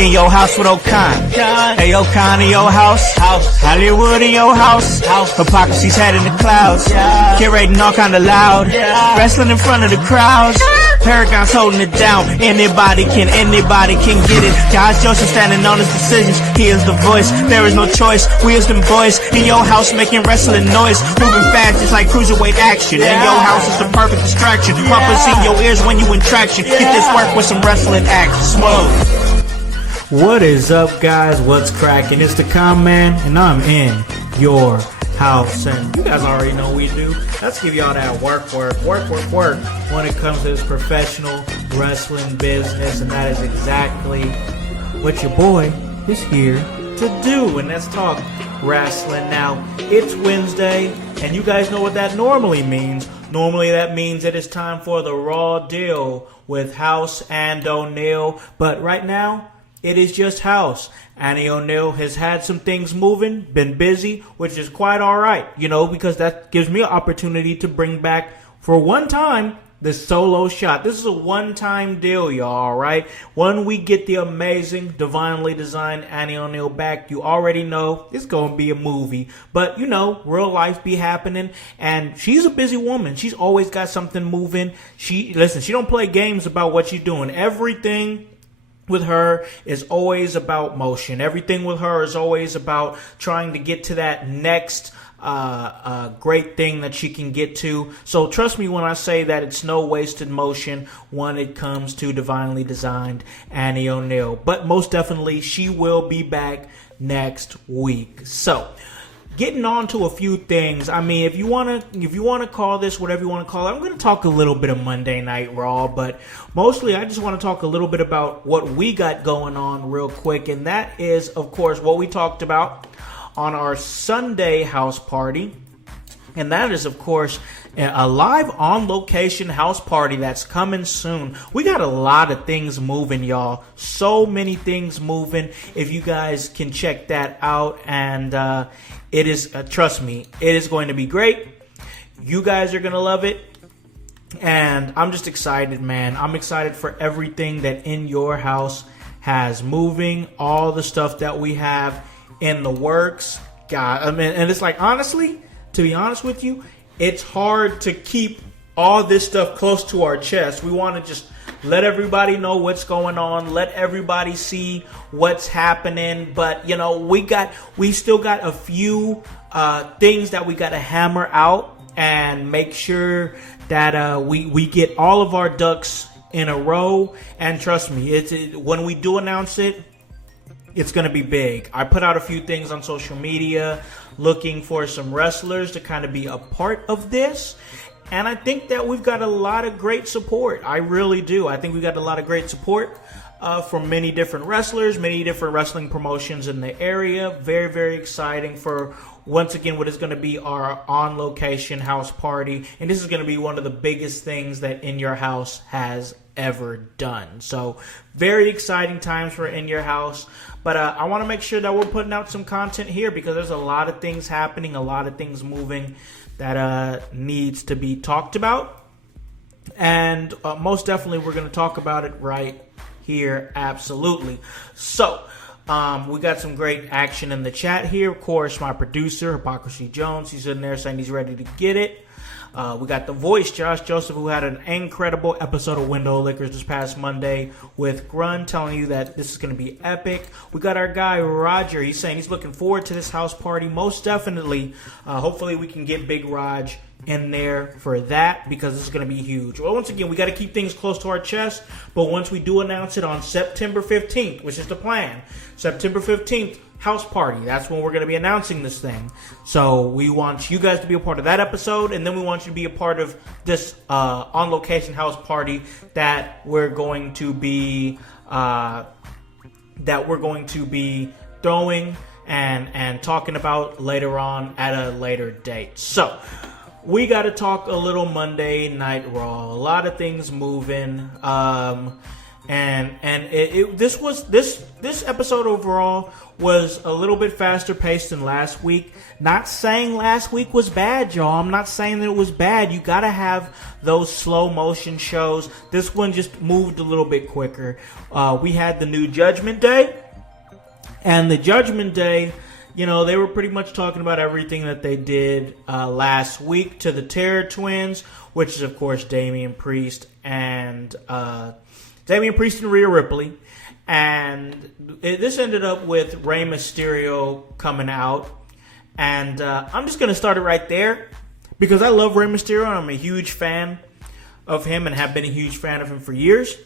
In your house with O'Con. Hey, O'Con in your house. Hollywood in your house. Hypocrisy's head in the clouds. Curating all kind of loud. Wrestling in front of the crowds. Paragon's holding it down. Anybody can get it. Josh Joseph standing on his decisions. He is the voice. There is no choice. We is them boys in your house making wrestling noise. Moving fast just like cruiserweight action. And your house is the perfect distraction. Rumpus in your ears when you in traction. Get this work with some wrestling action. Smooth. What is up, guys? What's cracking? It's the Com Man, and I'm in your house. And you guys already know what we do. Let's give y'all that work when it comes to this professional wrestling business. And that is exactly what your boy is here to do. And let's talk wrestling. Now, it's Wednesday, and you guys know what that normally means. Normally that means that it's time for the Raw deal with Howse and O'Neal. But right now, it is just Howse. Annie O'Neal has had some things moving, been busy, which is quite all right, because that gives me an opportunity to bring back, for one time, the solo shot. This is a one-time deal, y'all, all right? When we get the amazing, divinely designed Annie O'Neal back, you already know it's going to be a movie. But, real life be happening, and she's a busy woman. She's always got something moving. She don't play games about what she's doing. Everything with her is always about motion. Everything with her is always about trying to get to that next great thing that she can get to. So trust me when I say that it's no wasted motion when it comes to divinely designed Annie O'Neal. But most definitely, she will be back next week. So, getting on to a few things. I mean, if you wanna call this whatever you want to call it, I'm going to talk a little bit of Monday Night Raw, but mostly I just want to talk a little bit about what we got going on real quick, and that is, of course, what we talked about on our Sunday house party, and that is, of course, a live on-location house party that's coming soon. We got a lot of things moving, y'all. So many things moving. If you guys can check that out, and it is, trust me, it is going to be great. You guys are going to love it. And I'm just excited, man. I'm excited for everything that In Your House has moving, all the stuff that we have in the works. God, I mean, and it's like, honestly, to be honest with you, it's hard to keep all this stuff close to our chest. We want to just let everybody know what's going on, let everybody see what's happening. But, we still got a few things that we got to hammer out and make sure that we get all of our ducks in a row. And trust me, when we do announce it, it's going to be big. I put out a few things on social media looking for some wrestlers to kind of be a part of this. And I think that we've got a lot of great support. I really do. I think we've got a lot of great support from many different wrestlers, many different wrestling promotions in the area. Very, very exciting for, once again, what is going to be our on-location house party. And this is going to be one of the biggest things that In Your House has ever done. So very exciting times for In Your House. But I want to make sure that we're putting out some content here because there's a lot of things happening, a lot of things moving that needs to be talked about. And most definitely we're going to talk about it right here. Absolutely. So we got some great action in the chat here. Of course, my producer, Hypocrisy Jones, he's in there saying he's ready to get it. We got the voice, Josh Joseph, who had an incredible episode of Window Lickers this past Monday with Grun, telling you that this is going to be epic. We got our guy, Roger. He's saying he's looking forward to this house party. Most definitely. Hopefully we can get Big Raj in there for that because this is going to be huge. Well, once again, we got to keep things close to our chest, but once we do announce it on September 15th, which is the plan, September 15th, house party. That's when we're going to be announcing this thing. So we want you guys to be a part of that episode, and then we want you to be a part of this on-location house party that we're going to be throwing and talking about later on at a later date. So we got to talk a little Monday Night Raw. A lot of things moving. And this episode overall was a little bit faster paced than last week. Not saying last week was bad, y'all. I'm not saying that it was bad. You gotta have those slow motion shows. This one just moved a little bit quicker. We had the new Judgment Day, and the Judgment Day, you know, they were pretty much talking about everything that they did last week to the Terror Twins, which is of course Damian Priest and Rhea Ripley. And this ended up with Rey Mysterio coming out. And I'm just going to start it right there because I love Rey Mysterio and I'm a huge fan of him and have been a huge fan of him for years.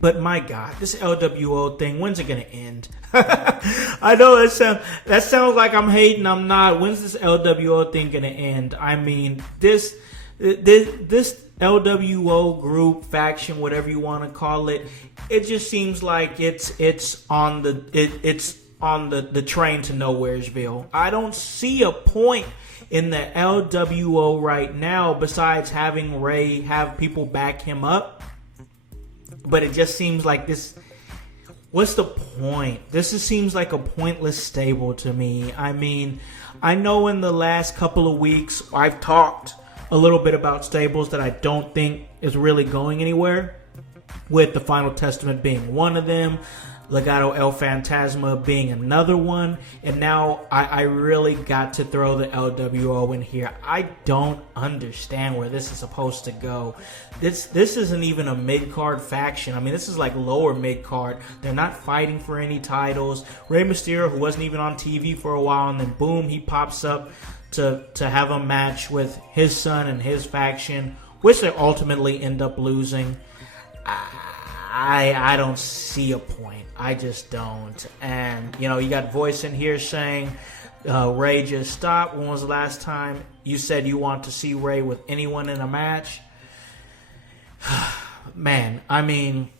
But my God, this LWO thing, when's it going to end? I know that sounds like I'm hating. I'm not. When's this LWO thing going to end? I mean, this LWO group, faction, whatever you want to call it, it just seems like it's on the train to Nowheresville. I don't see a point in the LWO right now besides having Ray have people back him up. But it just seems like this. What's the point? This just seems like a pointless stable to me. I mean, I know in the last couple of weeks I've talked a little bit about stables that I don't think is really going anywhere, with the Final Testament being one of them, Legado El Fantasma being another one, and now I really got to throw the LWO in here. I don't understand where this is supposed to go. This isn't even a mid-card faction. I mean, this is like lower mid-card. They're not fighting for any titles. Rey Mysterio, who wasn't even on TV for a while, and then boom, he pops up to have a match with his son and his faction, which they ultimately end up losing. I don't see a point. I just don't. And, you know, you got voice in here saying, Ray, just stop. When was the last time you said you want to see Ray with anyone in a match? Man, I mean,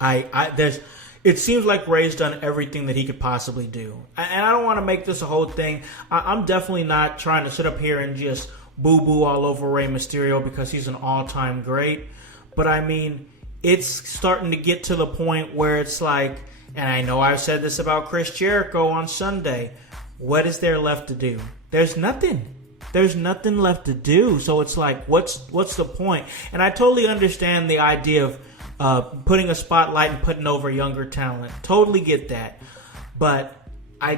it seems like Ray's done everything that he could possibly do. And I don't want to make this a whole thing. I'm definitely not trying to sit up here and just boo-boo all over Rey Mysterio because he's an all-time great. But I mean, it's starting to get to the point where it's like, and I know I've said this about Chris Jericho on Sunday, what is there left to do? There's nothing. There's nothing left to do. So it's like, what's the point? And I totally understand the idea of putting a spotlight and putting over younger talent. Totally get that. But I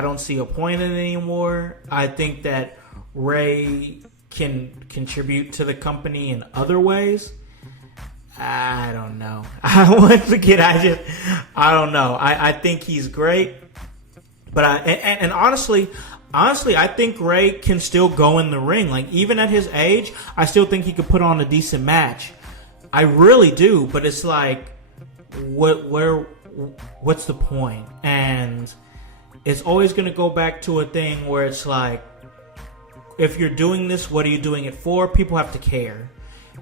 don't see a point in it anymore. I think that Ray can contribute to the company in other ways. I don't know. Once again, I don't know. I think he's great, but honestly, I think Ray can still go in the ring. Like, even at his age, I still think he could put on a decent match. I really do. But it's like, what's the point? And it's always going to go back to a thing where it's like, if you're doing this, what are you doing it for? People have to care.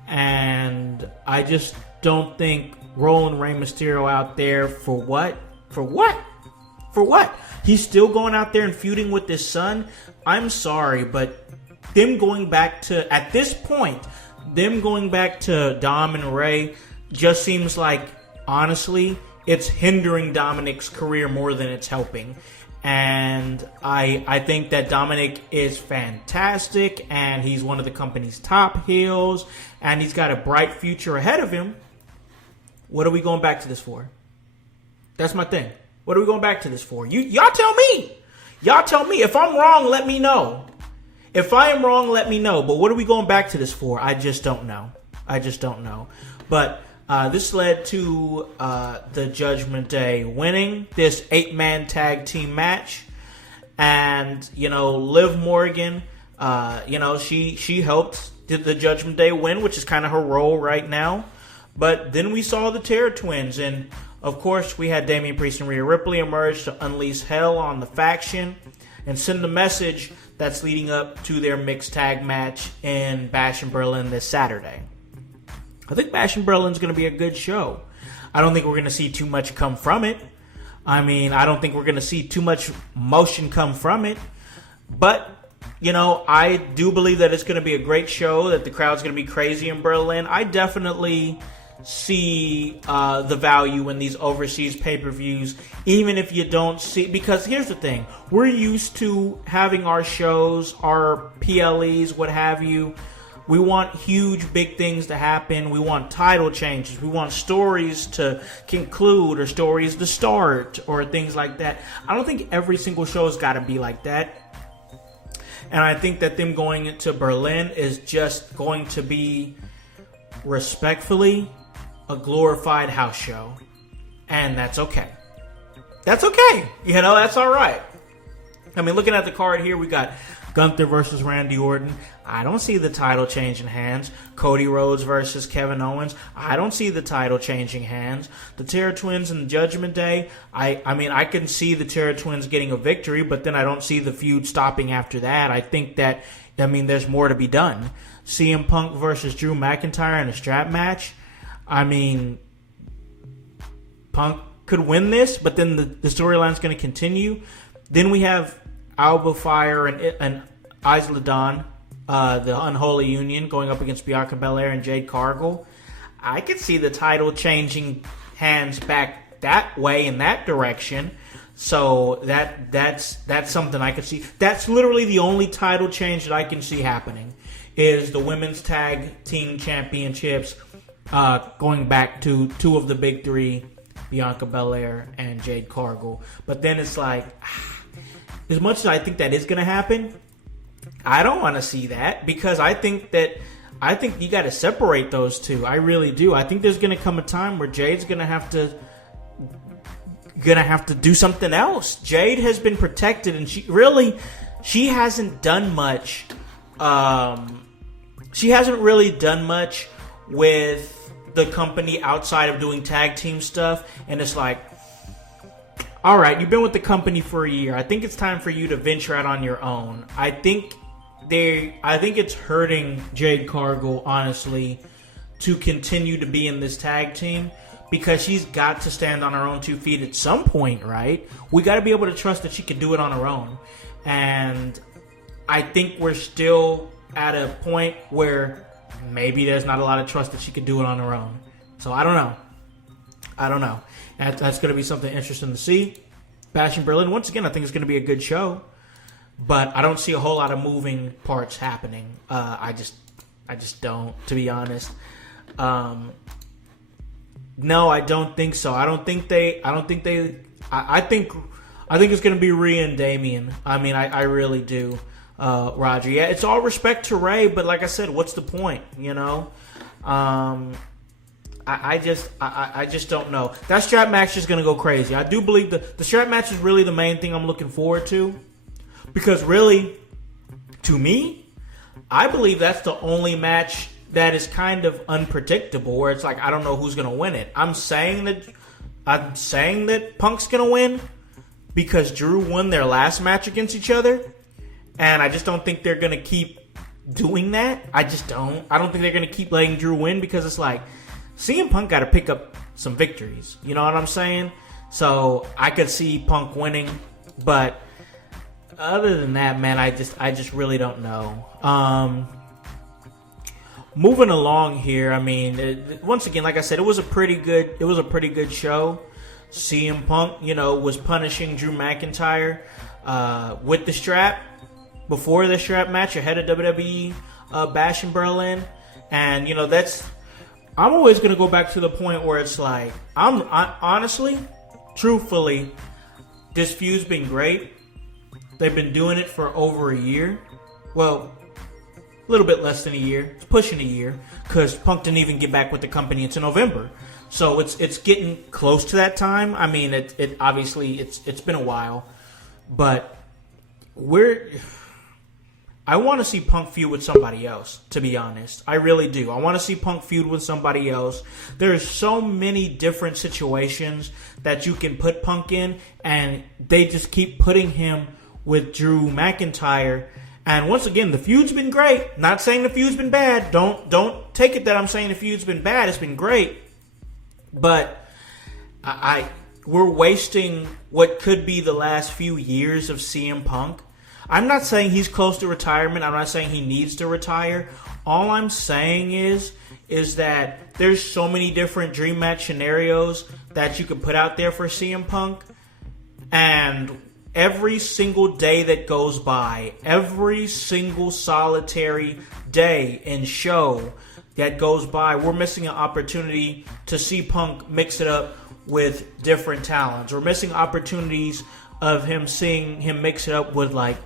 And I just don't think rolling Rey Mysterio out there for what? For what? For what? He's still going out there and feuding with his son? I'm sorry, but them going back to, at this point, them going back to Dom and Ray just seems like, honestly, it's hindering Dominic's career more than it's helping. And I think that Dominic is fantastic, and he's one of the company's top heels, and he's got a bright future ahead of him. What are we going back to this for? That's my thing. What are we going back to this for? Y'all tell me. Y'all tell me. If I'm wrong, let me know. If I am wrong, let me know. But what are we going back to this for? I just don't know. But this led to the Judgment Day winning this 8-man tag team match. And, you know, Liv Morgan, you know, she helped the Judgment Day win, which is kind of her role right now. But then we saw the Terror Twins. And, of course, we had Damian Priest and Rhea Ripley emerge to unleash hell on the faction and send a message that's leading up to their mixed tag match in Bash in Berlin this Saturday. I think Bash in Berlin is going to be a good show. I don't think we're going to see too much come from it. I mean, I don't think we're going to see too much motion come from it. But, you know, I do believe that it's going to be a great show, that the crowd's going to be crazy in Berlin. I definitely see the value in these overseas pay-per-views, even if you don't see, because here's the thing, we're used to having our shows, our PLEs, what have you. We want huge, big things to happen. We want title changes. We want stories to conclude or stories to start or things like that. I don't think every single show's got to be like that. And I think that them going into Berlin is just going to be, respectfully, a glorified house show. And that's okay. That's okay. That's all right. I mean, looking at the card here, we got Gunther versus Randy Orton. I don't see the title changing hands. Cody Rhodes versus Kevin Owens. I don't see the title changing hands. The Terror Twins and Judgment Day. I mean, I can see the Terror Twins getting a victory, but then I don't see the feud stopping after that. I think that, there's more to be done. CM Punk versus Drew McIntyre in a strap match. I mean, Punk could win this, but then the storyline's going to continue. Then we have Alba Fire and Isla Dawn, the Unholy Union, going up against Bianca Belair and Jade Cargill. I could see the title changing hands back that way, in that direction. So that's something I could see. That's literally the only title change that I can see happening, is the women's tag team championships going back to two of the big three, Bianca Belair and Jade Cargill. But then it's like, as much as I think that is going to happen, I don't want to see that, because I think you got to separate those two. I really do. I think there's going to come a time where Jade's going to have to do something else. Jade has been protected, and she hasn't done much. She hasn't really done much with the company outside of doing tag team stuff, and it's like, all right, you've been with the company for a year. I think it's time for you to venture out on your own. I think it's hurting Jade Cargill, honestly, to continue to be in this tag team, because she's got to stand on her own 2 feet at some point, right? We got to be able to trust that she can do it on her own. And I think we're still at a point where maybe there's not a lot of trust that she can do it on her own. So I don't know. That's going to be something interesting to see. Bash in Berlin, once again, I think it's going to be a good show, but I don't see a whole lot of moving parts happening. I just don't, to be honest. No, I don't think so. I think it's going to be Rhea and Damian. I mean, I really do, Roger. Yeah, it's all respect to Ray, but like I said, what's the point? I just don't know. That strap match is going to go crazy. I do believe the strap match is really the main thing I'm looking forward to, because really, to me, I believe that's the only match that is kind of unpredictable, where it's like, I don't know who's going to win it. I'm saying that Punk's going to win because Drew won their last match against each other, and I just don't think they're going to keep doing that. I don't think they're going to keep letting Drew win, because it's like, CM Punk got to pick up some victories. You know what I'm saying? So I could see Punk winning, but other than that, man, I just really don't know. Moving along here, I mean, once again, like I said, it was a pretty good show. CM Punk, was punishing Drew McIntyre with the strap before the strap match ahead of WWE Bash in Berlin, and I'm always going to go back to the point where it's like, I honestly, truthfully, this feud's been great. They've been doing it for over a year. Well, a little bit less than a year. It's pushing a year, because Punk didn't even get back with the company until November. So it's getting close to that time. I mean, it obviously it's been a while, but I want to see Punk feud with somebody else, to be honest. I really do. I want to see Punk feud with somebody else. There's so many different situations that you can put Punk in, and they just keep putting him with Drew McIntyre. And once again, the feud's been great. Not saying the feud's been bad. Don't take it that I'm saying the feud's been bad. It's been great. But we're wasting what could be the last few years of CM Punk. I'm not saying he's close to retirement. I'm not saying he needs to retire. all I'm saying is that there's so many different dream match scenarios that you could put out there for CM Punk, and every single day that goes by, every single solitary day and show that goes by, we're missing an opportunity to see Punk mix it up with different talents. We're missing opportunities of seeing him mix it up with like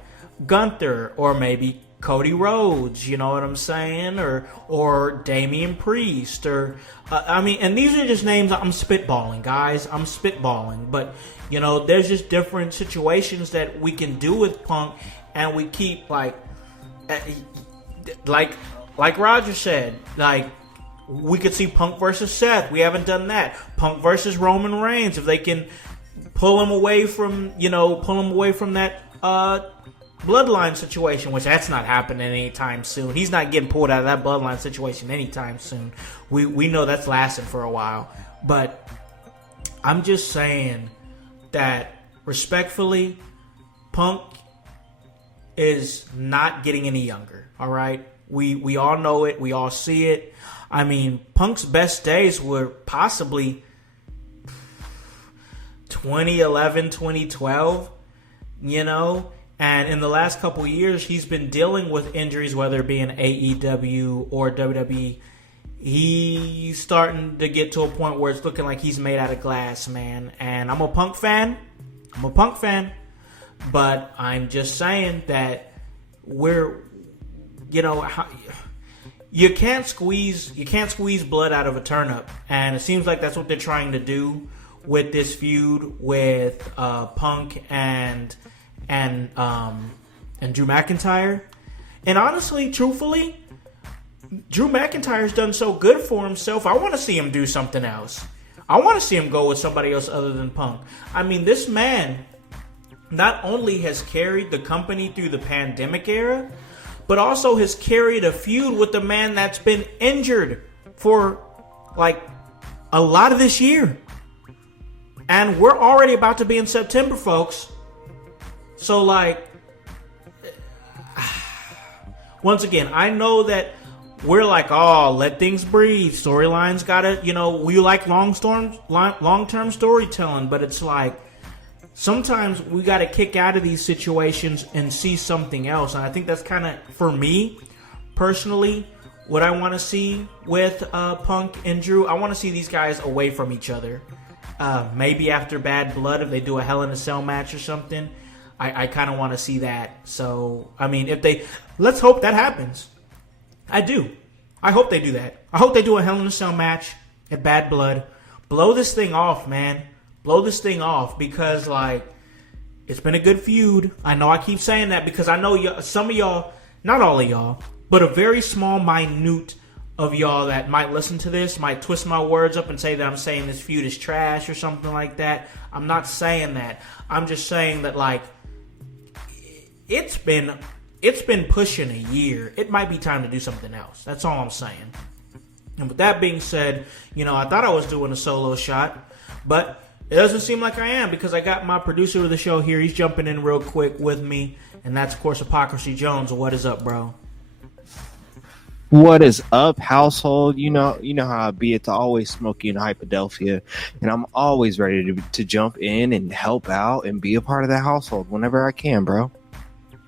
Gunther or maybe Cody Rhodes, you know what I'm saying, or Damian Priest, or and these are just names I'm spitballing, guys. I'm spitballing, but there's just different situations that we can do with Punk, and we keep like Roger said, like we could see Punk versus Seth. We haven't done that. Punk versus Roman Reigns, if they can pull him away from that bloodline situation, which that's not happening anytime soon. He's not getting pulled out of that bloodline situation anytime soon. We know that's lasting for a while. But I'm just saying that respectfully, Punk is not getting any younger. All right, we all know it. We all see it. I mean, Punk's best days were possibly 2011, 2012. And in the last couple of years, he's been dealing with injuries, whether it be in AEW or WWE. He's starting to get to a point where it's looking like he's made out of glass, man. And I'm a Punk fan. But I'm just saying that you can't squeeze blood out of a turnip. And it seems like that's what they're trying to do with this feud with Punk and Drew McIntyre. And honestly, truthfully, Drew McIntyre's done so good for himself. I want to see him do something else. I want to see him go with somebody else other than Punk. I mean, this man not only has carried the company through the pandemic era, but also has carried a feud with the man that's been injured for like a lot of this year. And we're already about to be in September, folks. So, like, once again, I know that we're like, oh, let things breathe. Storylines gotta, we like long-term storytelling, but it's like, sometimes we gotta kick out of these situations and see something else. And I think that's kind of, for me, personally, what I want to see with Punk and Drew. I want to see these guys away from each other. Maybe after Bad Blood, if they do a Hell in a Cell match or something. I kind of want to see that. So, I mean, let's hope that happens. I do. I hope they do that. I hope they do a Hell in a Cell match at Bad Blood. Blow this thing off, man. Blow this thing off, because, like, it's been a good feud. I know I keep saying that because I know some of y'all, not all of y'all, but a very small, minute of y'all that might listen to this might twist my words up and say that I'm saying this feud is trash or something like that. I'm not saying that. I'm just saying that, like, it's been pushing a year. It might be time to do something else. That's all I'm saying. And with that being said, I thought I was doing a solo shot, but it doesn't seem like I am, because I got my producer of the show here. He's jumping in real quick with me, and that's, of course, Hypocrisy Jones. What is up, bro? What is up, household? You know how I be. It's always Smokey in Hypadelphia, and I'm always ready to jump in and help out and be a part of that household whenever I can, bro.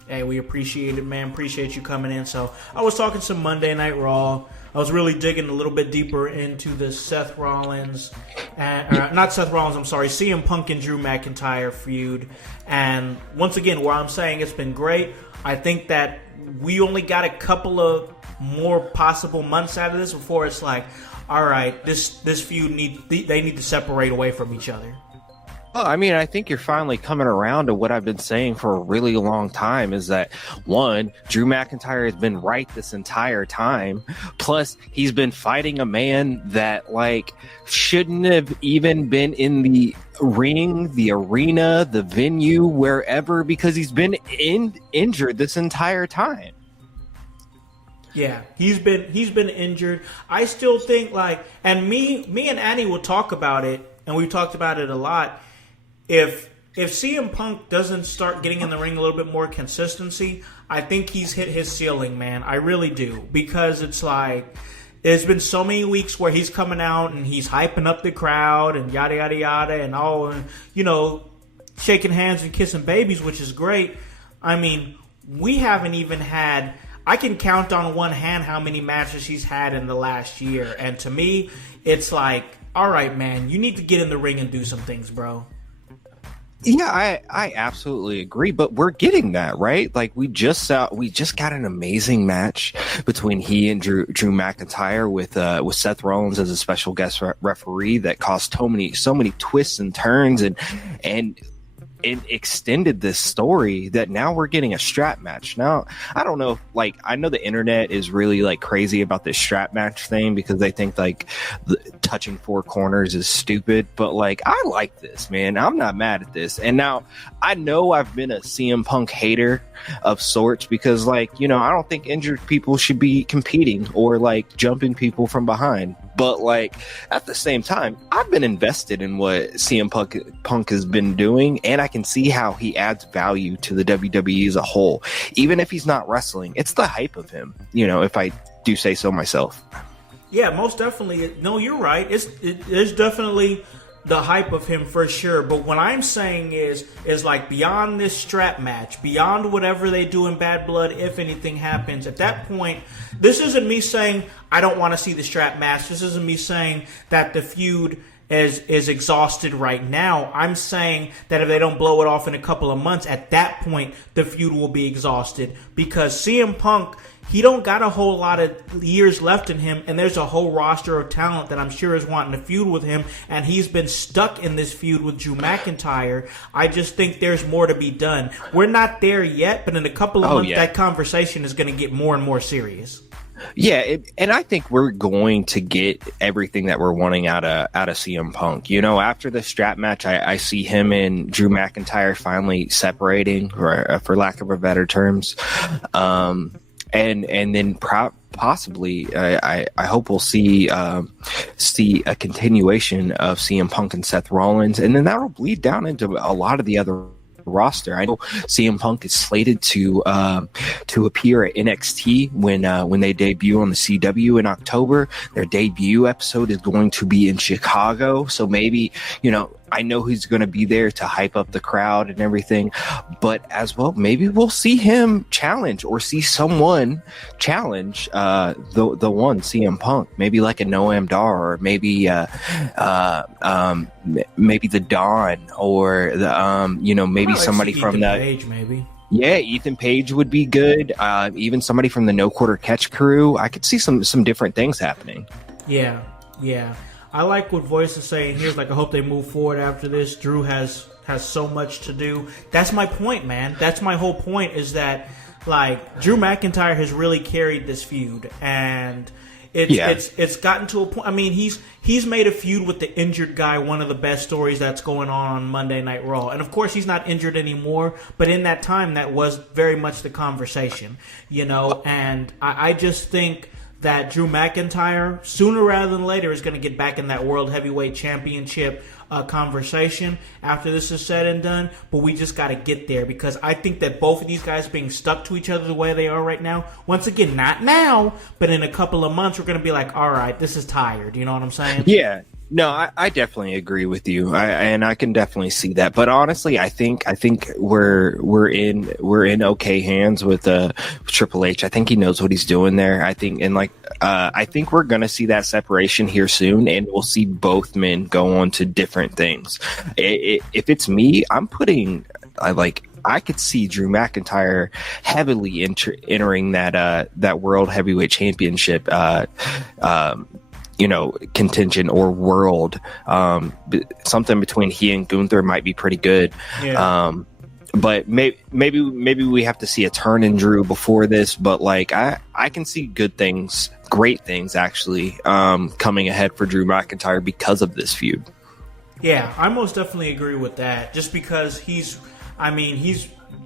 Hey, we appreciate it, man. Appreciate you coming in. So I was talking some Monday Night Raw. I was really digging a little bit deeper into the Seth Rollins, not Seth Rollins, I'm sorry, CM Punk and Drew McIntyre feud. And once again, where I'm saying it's been great, I think that we only got a couple of more possible months out of this before it's like, all right, this feud they need to separate away from each other. Well, I mean, I think you're finally coming around to what I've been saying for a really long time, is that, one, Drew McIntyre has been right this entire time. Plus, he's been fighting a man that, like, shouldn't have even been in the ring, the arena, the venue, wherever, because he's been injured this entire time. Yeah, he's been injured. I still think, like, and me and Annie will talk about it, and we've talked about it a lot. If if CM Punk doesn't start getting in the ring a little bit more consistency, I think he's hit his ceiling, man. I really do. Because it's like, there's been so many weeks where he's coming out and he's hyping up the crowd and yada, yada, yada, and all, and, you know, shaking hands and kissing babies, which is great. I mean, we haven't even had, I can count on one hand how many matches he's had in the last year. And to me, it's like, all right, man, you need to get in the ring and do some things, bro. Yeah, I absolutely agree, but we're getting that, right? Like we just got an amazing match between he and Drew McIntyre with Seth Rollins as a special guest referee that caused so many twists and turns and it extended this story that now we're getting a strap match. Now, I don't know, like, I know the internet is really like crazy about this strap match thing because they think like touching four corners is stupid, but like, I like this, man. I'm not mad at this. And now I know I've been a CM Punk hater of sorts because, like, you know, I don't think injured people should be competing or like jumping people from behind. But like at the same time, I've been invested in what CM Punk has been doing, and I can see how he adds value to the WWE as a whole. Even if he's not wrestling, it's the hype of him, you know, if I do say so myself. Yeah, most definitely. No, you're right. There's definitely the hype of him for sure. But what I'm saying is like beyond this strap match, beyond whatever they do in Bad Blood, if anything happens, at that point, this isn't me saying I don't want to see the strap match. This isn't me saying that the feud is exhausted right now. I'm saying that if they don't blow it off in a couple of months, at that point, the feud will be exhausted. Because CM Punk, he don't got a whole lot of years left in him, and there's a whole roster of talent that I'm sure is wanting to feud with him, and he's been stuck in this feud with Drew McIntyre. I just think there's more to be done. We're not there yet, but in a couple of months, that conversation is going to get more and more serious. Yeah, and I think we're going to get everything that we're wanting out of CM Punk. You know, after the strap match, I see him and Drew McIntyre finally separating, for lack of a better terms. And then possibly, I hope we'll see a continuation of CM Punk and Seth Rollins, and then that will bleed down into a lot of the other roster. I know CM Punk is slated to appear at NXT when they debut on the CW in October. Their debut episode is going to be in Chicago, so maybe, you know, I know he's going to be there to hype up the crowd and everything, but as well, maybe we'll see him challenge or see someone challenge the one CM Punk, maybe like a Noam Dar, or maybe maybe the Don, or the you know, maybe somebody from the Page, maybe. Yeah, Ethan Page would be good. Even somebody from the No Quarter Catch crew. I could see some different things happening. Yeah. I like what Voice is saying here. Like, I hope they move forward after this. Drew has so much to do. That's my point, man. That's my whole point, is that, like, Drew McIntyre has really carried this feud, and it's gotten to a point. I mean, he's made a feud with the injured guy one of the best stories that's going on Monday Night Raw. And of course, he's not injured anymore, but in that time, that was very much the conversation, you know. And I just think that Drew McIntyre, sooner rather than later, is going to get back in that World Heavyweight Championship conversation after this is said and done. But we just got to get there, because I think that both of these guys being stuck to each other the way they are right now, once again, not now, but in a couple of months, we're going to be like, all right, this is tired. You know what I'm saying? Yeah. No, I definitely agree with you, and I can definitely see that. But honestly, I think we're in okay hands with Triple H. I think he knows what he's doing there. I think we're gonna see that separation here soon, and we'll see both men go on to different things. If it's me, I'm putting I could see Drew McIntyre heavily entering that World Heavyweight Championship. You know, contingent or world, something between he and Gunther might be pretty good. Yeah. But maybe we have to see a turn in Drew before this. But like, I can see good things, great things actually, coming ahead for Drew McIntyre because of this feud. Yeah, I most definitely agree with that. Just because he's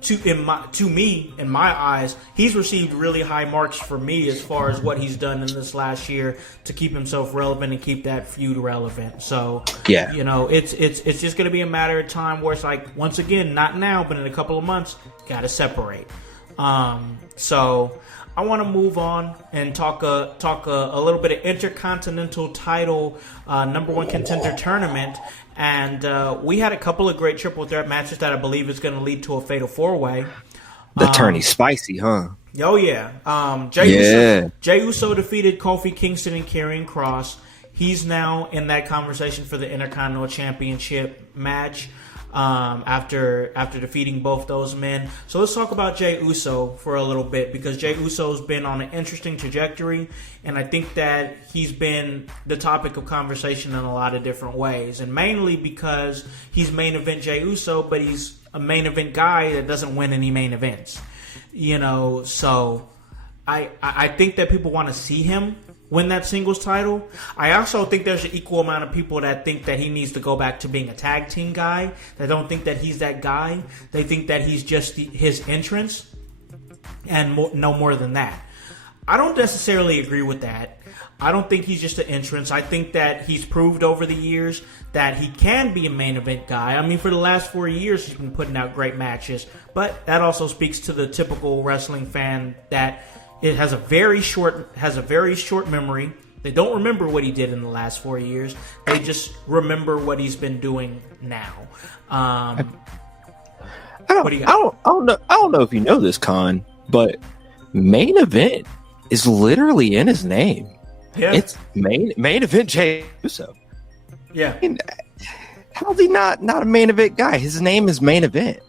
to me, in my eyes, he's received really high marks for me as far as what he's done in this last year to keep himself relevant and keep that feud relevant. So, yeah, it's just going to be a matter of time where it's like, once again, not now, but in a couple of months, got to separate. So I want to move on and talk a little bit of Intercontinental title number one contender tournament. And we had a couple of great triple threat matches that I believe is going to lead to a fatal four-way. The tourney's spicy, huh? Oh, yeah. Jey Uso defeated Kofi Kingston and Karrion Kross. He's now in that conversation for the Intercontinental Championship match after defeating both those men. So let's talk about Jey Uso for a little bit, because Jey Uso's been on an interesting trajectory, and I think that he's been the topic of conversation in a lot of different ways, and mainly because he's main event Jey Uso, but he's a main event guy that doesn't win any main events. So I think that people want to see him win that singles title. I also think there's an equal amount of people that think that he needs to go back to being a tag team guy. They don't think that he's that guy. They think that he's just his entrance and no more than that. I don't necessarily agree with that. I don't think he's just an entrance. I think that he's proved over the years that he can be a main event guy. I mean, for the last 4 years, he's been putting out great matches. But that also speaks to the typical wrestling fan that it has a very short memory. They don't remember what he did in the last 4 years. They just remember what he's been doing now. I don't know if you know this, Con, but main event is literally in his name. Yeah, it's main event Jey Uso. Yeah, how's he not a main event guy? His name is main event.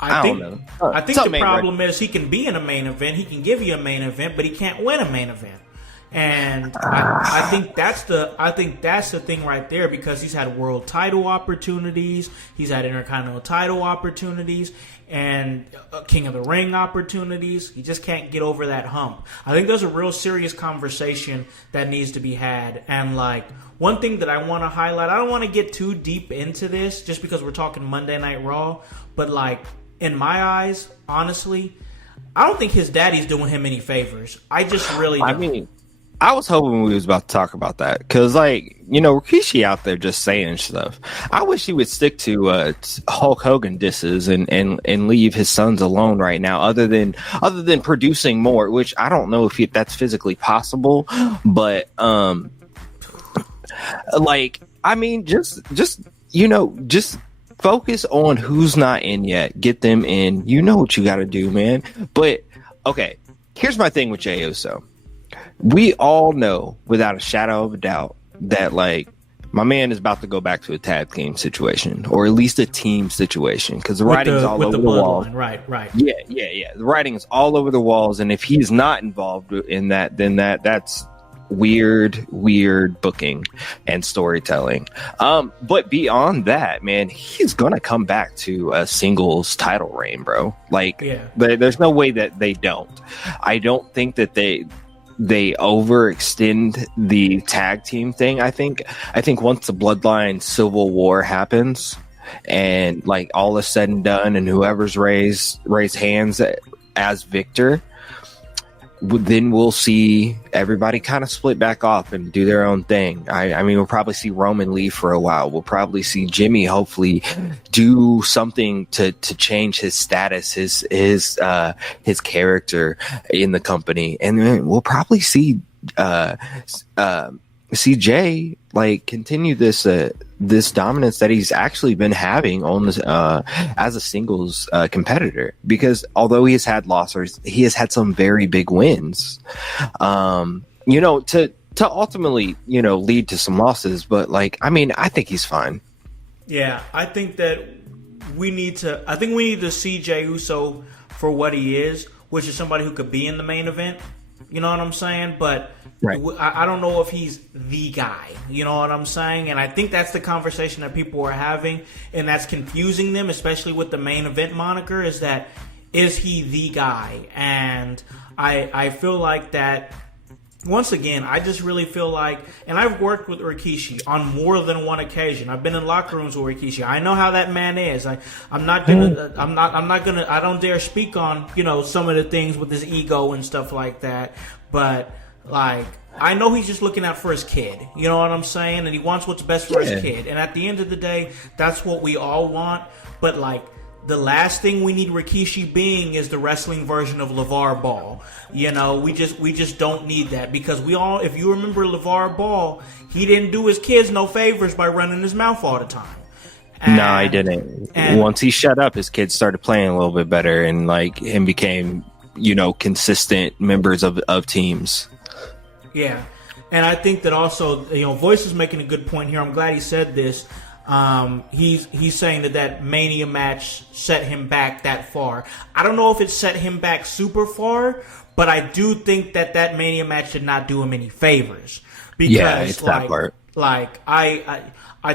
I don't know. I think the problem is he can be in a main event. He can give you a main event, but he can't win a main event. And I think that's the thing right there, because he's had world title opportunities, he's had Intercontinental title opportunities, and King of the Ring opportunities. He just can't get over that hump. I think there's a real serious conversation that needs to be had. And like, one thing that I want to highlight, I don't want to get too deep into this just because we're talking Monday Night Raw, but like, in my eyes, honestly, I don't think his daddy's doing him any favors. I just really don't. I mean, I was hoping we was about to talk about that, because, like, Rikishi out there just saying stuff. I wish he would stick to Hulk Hogan disses and leave his sons alone right now, other than producing more, which I don't know if that's physically possible, but like, I mean, just focus on who's not in yet. Get them in. You know what you got to do, man. But, okay, here's my thing with Jey Uso. We all know, without a shadow of a doubt, that, like, my man is about to go back to a tag team situation, or at least a team situation, because the writing's all over the walls. Right. Yeah. The writing is all over the walls, and if he's not involved in that, then that's weird booking and storytelling. But beyond that, man, he's gonna come back to a singles title reign, bro. Like, there's no way that they don't. I don't think that they overextend the tag team thing. I think once the Bloodline Civil War happens, and like all is said and done, and whoever's raised hands as victor, then we'll see everybody kind of split back off and do their own thing. I mean, we'll probably see Roman leave for a while. We'll probably see Jimmy hopefully do something to change his status, his character in the company, and then we'll probably see Jey like continue this dominance that he's actually been having on this as a singles competitor, because although he has had losses, he has had some very big wins, to ultimately lead to some losses. But like, I mean, I think he's fine. Yeah, I think that we need to see Jey Uso for what he is, which is somebody who could be in the main event. You know what I'm saying? But right. I don't know if he's the guy. You know what I'm saying? And I think that's the conversation that people are having, and that's confusing them, especially with the main event moniker, is he the guy? And I feel like that once again, I just really feel like, and I've worked with Rikishi on more than one occasion. I've been in locker rooms with Rikishi. I know how that man is. I don't dare speak on, some of the things with his ego and stuff like that. But like, I know he's just looking out for his kid. You know what I'm saying? And he wants what's best for his kid. And at the end of the day, that's what we all want. But like, the last thing we need Rikishi being is the wrestling version of LeVar Ball. We just don't need that, because if you remember LeVar Ball, he didn't do his kids no favors by running his mouth all the time. No, he didn't. And once he shut up, his kids started playing a little bit better and became, consistent members of teams. Yeah. And I think that also, Voice is making a good point here. I'm glad he said this. He's saying that Mania match set him back that far. I don't know if it set him back super far, but I do think that Mania match did not do him any favors. Because it's that part. Like I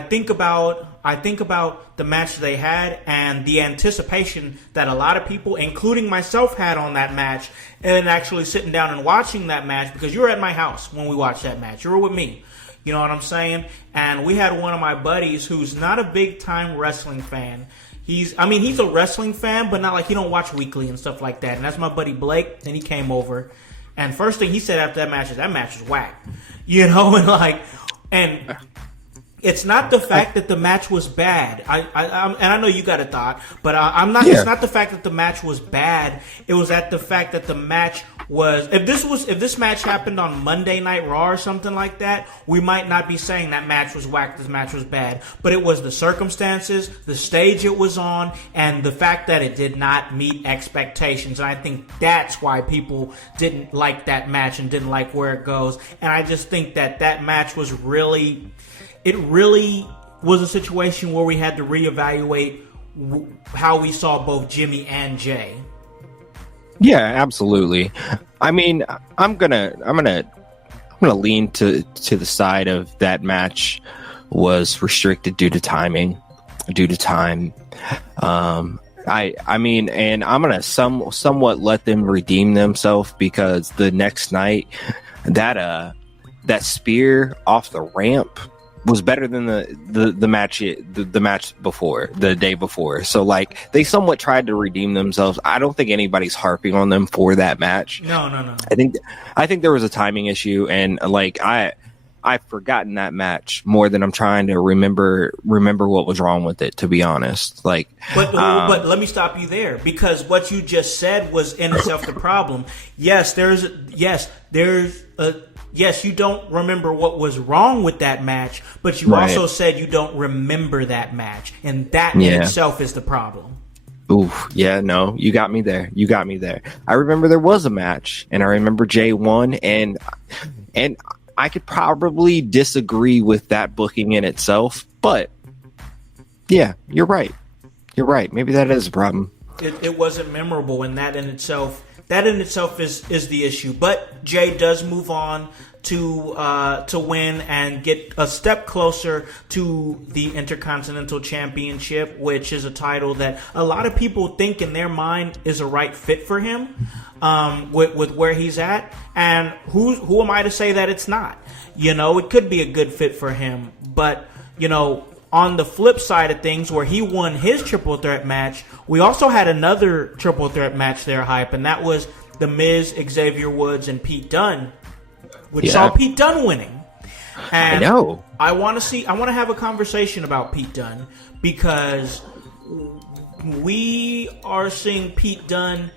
think about the match they had and the anticipation that a lot of people, including myself, had on that match, and actually sitting down and watching that match, because you were at my house when we watched that match. You were with me. You know what I'm saying? And we had one of my buddies who's not a big time wrestling fan. He's a wrestling fan, but not like he don't watch weekly and stuff like that. And that's my buddy Blake. And he came over, and first thing he said after that match was whack. And it's not the fact that the match was bad. I know you got a thought, but I'm not. Yeah. It's not the fact that the match was bad. It was at the fact that the match was. If this match happened on Monday Night Raw or something like that, we might not be saying that match was whack. This match was bad. But it was the circumstances, the stage it was on, and the fact that it did not meet expectations. And I think that's why people didn't like that match and didn't like where it goes. And I just think that match was really. It really was a situation where we had to reevaluate how we saw both Jimmy and Jay. Yeah, absolutely. I mean, I'm gonna lean to the side of that match was restricted due to time. I mean, and I'm gonna somewhat let them redeem themselves, because the next night that spear off the ramp was better than the match before, the day before. So like, they somewhat tried to redeem themselves. I don't think anybody's harping on them for that match. No. I think there was a timing issue, and like I've forgotten that match more than I'm trying to remember what was wrong with it, to be honest. Like, but let me stop you there, because what you just said was in itself the problem. Yes, you don't remember what was wrong with that match, but you also said you don't remember that match, and that in itself is the problem. Oof, yeah, no, you got me there. I remember there was a match, and I remember Jay won, and I could probably disagree with that booking in itself, but yeah, you're right. Maybe that is a problem. It wasn't memorable, and that in itself is the issue. But Jay does move on to win and get a step closer to the Intercontinental Championship, which is a title that a lot of people think in their mind is a right fit for him, with where he's at. And who am I to say that it's not? It could be a good fit for him, but on the flip side of things, where he won his triple threat match, we also had another triple threat match there, Hype, and that was The Miz, Xavier Woods, and Pete Dunne, which saw Pete Dunne winning. And I know. I want to have a conversation about Pete Dunne, because we are seeing Pete Dunne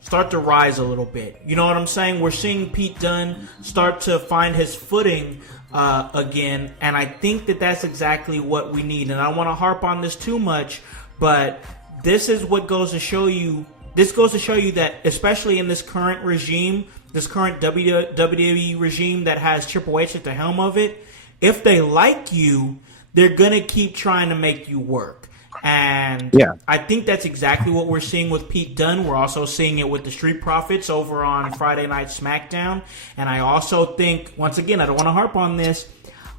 start to rise a little bit. You know what I'm saying? We're seeing Pete Dunne start to find his footing again, and I think that's exactly what we need. And I don't want to harp on this too much, but this is what goes to show you. This goes to show you that, especially in this current regime, this current WWE regime that has Triple H at the helm of it, if they like you, they're gonna keep trying to make you work. And I think that's exactly what we're seeing with Pete Dunne. We're also seeing it with the Street Profits over on Friday Night SmackDown. And I also think, once again, I don't want to harp on this,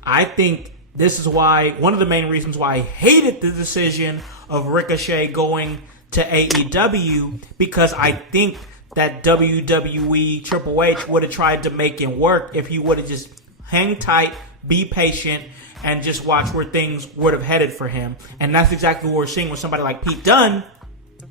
I think this is one of the main reasons why I hated the decision of Ricochet going to AEW, because I think that WWE Triple H would have tried to make it work if he would have just hang tight, be patient, and just watch where things would have headed for him. And that's exactly what we're seeing with somebody like Pete Dunne,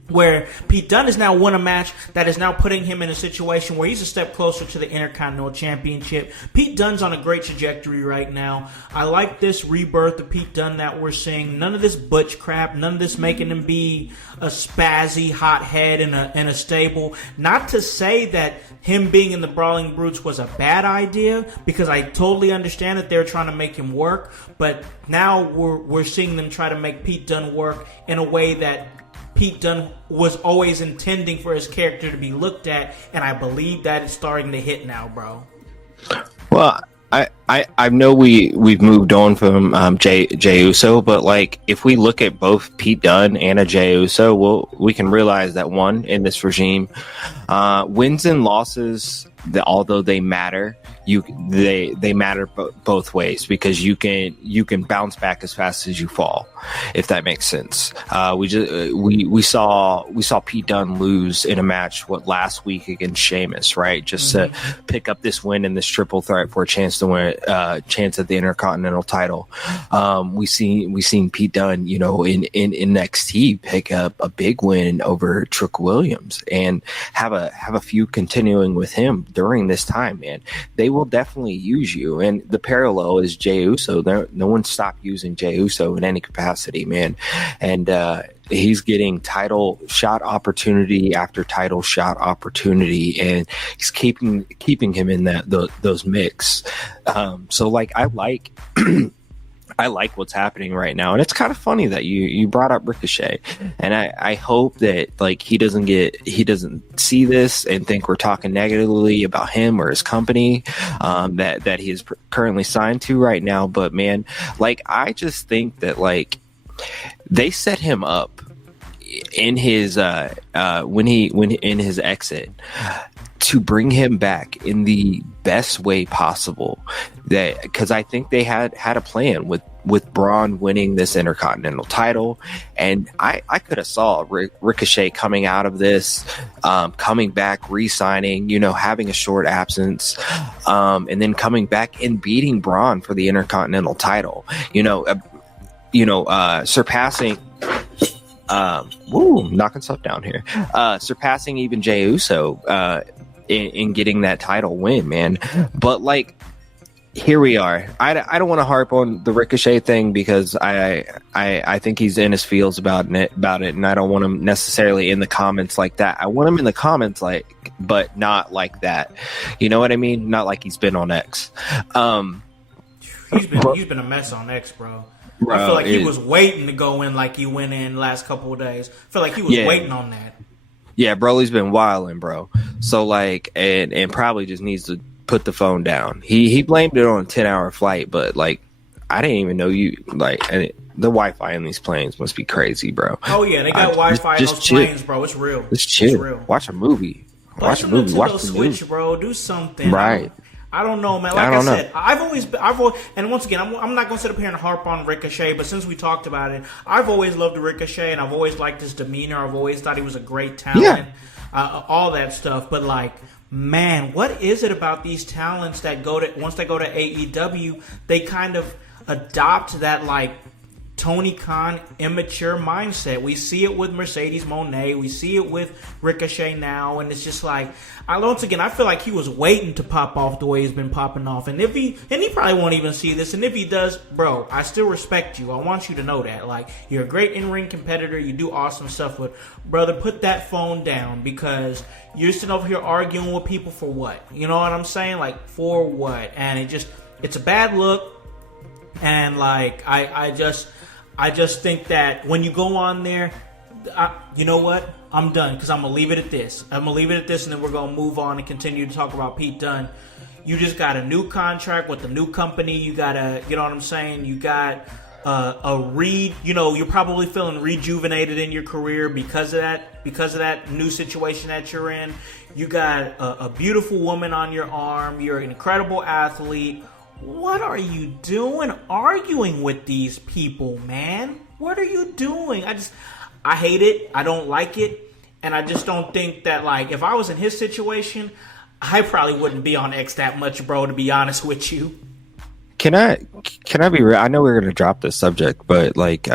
where Pete Dunne has now won a match that is now putting him in a situation where he's a step closer to the Intercontinental Championship. Pete Dunne's on a great trajectory right now. I like this rebirth of Pete Dunne that we're seeing. None of this butch crap. None of this making him be a spazzy hothead in a stable. Not to say that him being in the Brawling Brutes was a bad idea, because I totally understand that they're trying to make him work. But now we're seeing them try to make Pete Dunne work in a way that Pete Dunne was always intending for his character to be looked at, and I believe that it's starting to hit now, bro. Well, I know we've moved on from Jey Uso, but like if we look at both Pete Dunne and a Jey Uso, we can realize that one, in this regime, wins and losses, although they matter, they matter both ways, because you can bounce back as fast as you fall, if that makes sense. We saw Pete Dunne lose in a match last week against Sheamus, right? Just to pick up this win in this triple threat for a chance to win, chance at the Intercontinental title. We seen Pete Dunne, in NXT pick up a big win over Trick Williams and have a feud continuing with him during this time, man. They will definitely use you. And the parallel is Jey Uso. No one stopped using Jey Uso in any capacity, man. And he's getting title shot opportunity after title shot opportunity, and he's keeping him in those mix. So like I like I like what's happening right now, and it's kind of funny that you brought up Ricochet, and I hope that like he doesn't see this and think we're talking negatively about him or his company that he is currently signed to right now. But man, like I just think that like they set him up in his when in his exit to bring him back in the best way possible, that because I think they had a plan with Braun winning this Intercontinental title, and I could have saw Ricochet coming out of this, coming back, re-signing, having a short absence, and then coming back and beating Braun for the Intercontinental title, surpassing knocking stuff down here, surpassing even Jey Uso in getting that title win, man. But like, here we are. I don't want to harp on the Ricochet thing, because I think he's in his feels about it, and I don't want him necessarily in the comments like that. I want him in the comments but not like that. You know what I mean? Not like he's been on X. He's been a mess on X, bro. I feel like he was waiting to go in like he went in last couple of days. I feel like he was waiting on that. Yeah, Broly's been wilding, bro. So like, and probably just needs to put the phone down. He blamed it on a 10-hour flight, but like, I didn't even know the Wi-Fi in these planes must be crazy, bro. Oh yeah, they got Wi-Fi in those planes, bro. It's real. Just chill. It's real. Watch a movie. Watch the Switch, movie, bro. Do something. Right. I don't know, man. Like I said, I've always, and once again, I'm not going to sit up here and harp on Ricochet, but since we talked about it, I've always loved Ricochet, and I've always liked his demeanor. I've always thought he was a great talent, all that stuff. But like, man, what is it about these talents that once they go to AEW, they kind of adopt that like Tony Khan immature mindset. We see it with Mercedes Moné. We see it with Ricochet now, and it's just like, once again, I feel like he was waiting to pop off the way he's been popping off. And he probably won't even see this. And if he does, bro, I still respect you. I want you to know that. Like, you're a great in-ring competitor. You do awesome stuff. But brother, put that phone down, because you're sitting over here arguing with people for what? You know what I'm saying? Like, for what? And it's a bad look. And like, I just think that when you go on there, you know what? I'm done, because I'm going to leave it at this. And then we're going to move on and continue to talk about Pete Dunne. You just got a new contract with a new company. You got you know what I'm saying? You got you're probably feeling rejuvenated in your career because of that new situation that you're in. You got a beautiful woman on your arm. You're an incredible athlete. What are you doing arguing with these people, man? What are you doing? I hate it. I don't like it. And I just don't think that, like, if I was in his situation, I probably wouldn't be on X that much, bro, to be honest with you. Can I be real? I know we're gonna drop this subject, but like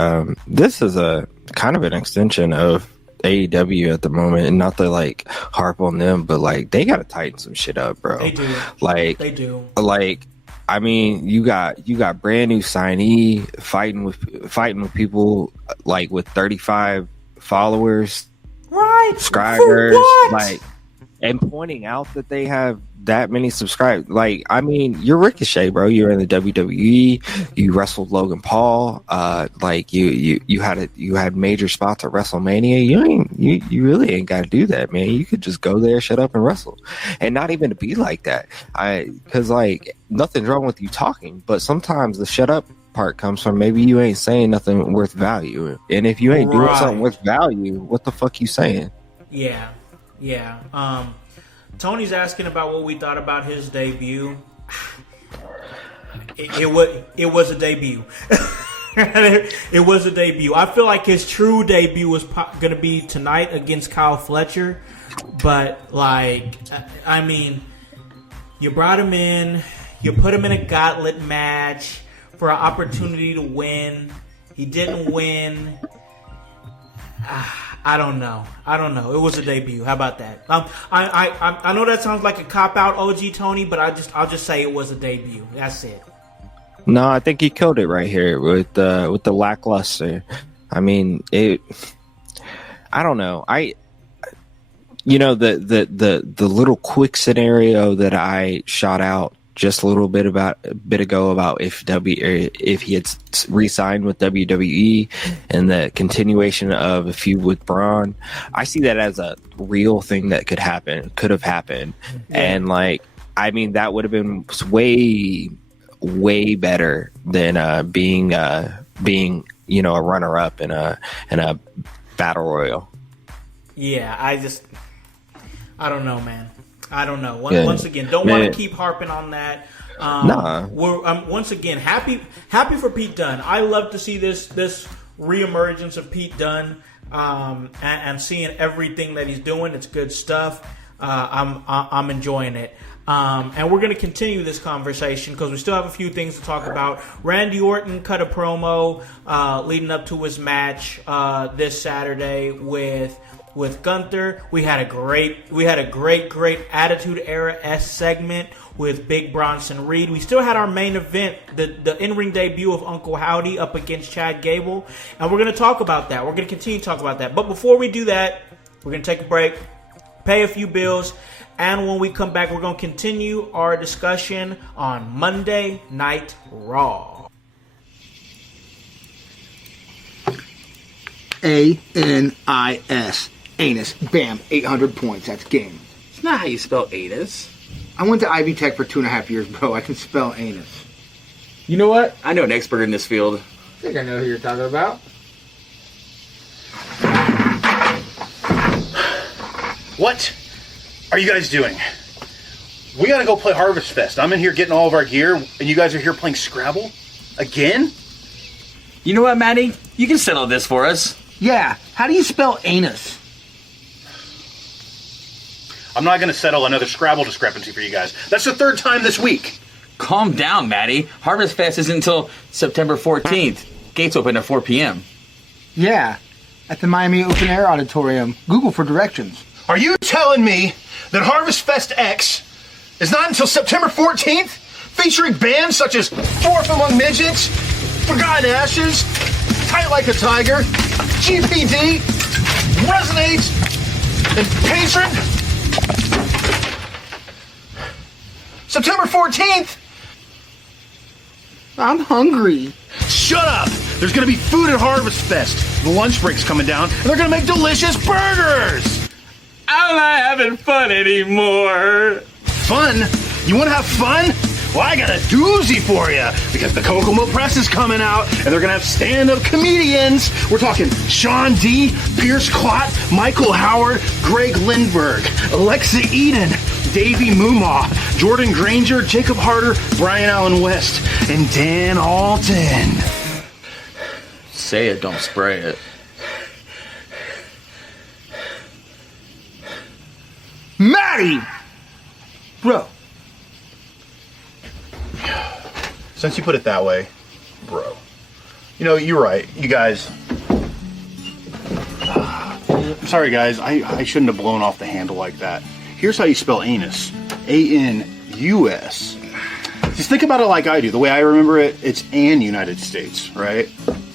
this is a kind of an extension of AEW at the moment, and not to like harp on them, but like they gotta tighten some shit up, bro. They do. Like they do. Like, I mean, you got brand new signee fighting with people like with 35 followers, right? Subscribers, like, and pointing out that they have that many subscribers. Like, I mean, you're Ricochet, bro. You're in the WWE. You wrestled Logan Paul. Like you had major spots at WrestleMania. You really ain't got to do that, man. You could just go there, shut up, and wrestle, and not even to be like that. Because like nothing's wrong with you talking, but sometimes the shut up part comes from maybe you ain't saying nothing worth value, and if you ain't doing something worth value, what the fuck you saying? Yeah. Tony's asking about what we thought about his debut. It was a debut. It was a debut. I feel like his true debut was going to be tonight against Kyle Fletcher. But, like, I mean, you brought him in. You put him in a gauntlet match for an opportunity to win. He didn't win. I don't know. It was a debut. How about that? I know that sounds like a cop out, OG Tony, but I'll just say it was a debut. That's it. No, I think he killed it right here with the lackluster. I mean, I don't know. The little quick scenario that I shot out just a little bit ago about if he had re-signed with WWE and the continuation of a feud with Braun, I see that as a real thing that could have happened. Yeah. And like, I mean, that would have been way better than being a runner up in a battle royal. Yeah, I don't know, man. I don't know. Once again, don't want to keep harping on that. We're once again happy for Pete Dunne. I love to see this reemergence of Pete Dunne and seeing everything that he's doing. It's good stuff. I'm enjoying it. And we're going to continue this conversation because we still have a few things to talk about. Randy Orton cut a promo leading up to his match this Saturday with Gunther. We had a great Attitude Era-esque segment with Big Bronson Reed. We still had our main event, the in-ring debut of Uncle Howdy up against Chad Gable. And we're going to talk about that. We're going to continue to talk about that. But before we do that, we're going to take a break, pay a few bills, and when we come back, we're going to continue our discussion on Monday Night Raw. A-N-I-S. Anus. Bam. 800 points. That's game. It's not how you spell anus. I went to Ivy Tech for 2.5 years, bro. I can spell anus. You know what? I know an expert in this field. I think I know who you're talking about. What are you guys doing? We gotta go play Harvest Fest. I'm in here getting all of our gear, and you guys are here playing Scrabble? Again? You know what, Maddie? You can settle this for us. Yeah. How do you spell anus? I'm not gonna settle another Scrabble discrepancy for you guys. That's the third time this week. Calm down, Maddie. Harvest Fest isn't until September 14th. Gates open at 4 p.m. Yeah. At the Miami Open Air Auditorium. Google for directions. Are you telling me that Harvest Fest X is not until September 14th? Featuring bands such as Dwarf Among Midgets, Forgotten Ashes, Tight Like a Tiger, GPD, Resonate, and Patron? September 14th? I'm hungry. Shut up! There's gonna be food at Harvest Fest. The lunch break's coming down, and they're gonna make delicious burgers! I'm not having fun anymore. Fun? You wanna have fun? Well, I got a doozy for you, because the Kokomo Press is coming out, and they're gonna have stand-up comedians. We're talking Sean D., Pierce Clott, Michael Howard, Greg Lindberg, Alexa Eden, Davey Moomaw, Jordan Granger, Jacob Harder, Brian Allen West, and Dan Alton. Say it, don't spray it. body. Bro. Since you put it that way, bro. You know, you're right. You guys. I'm sorry, guys. I shouldn't have blown off the handle like that. Here's how you spell anus. A-N-U-S. Just think about it like I do. The way I remember it, it's an United States, right?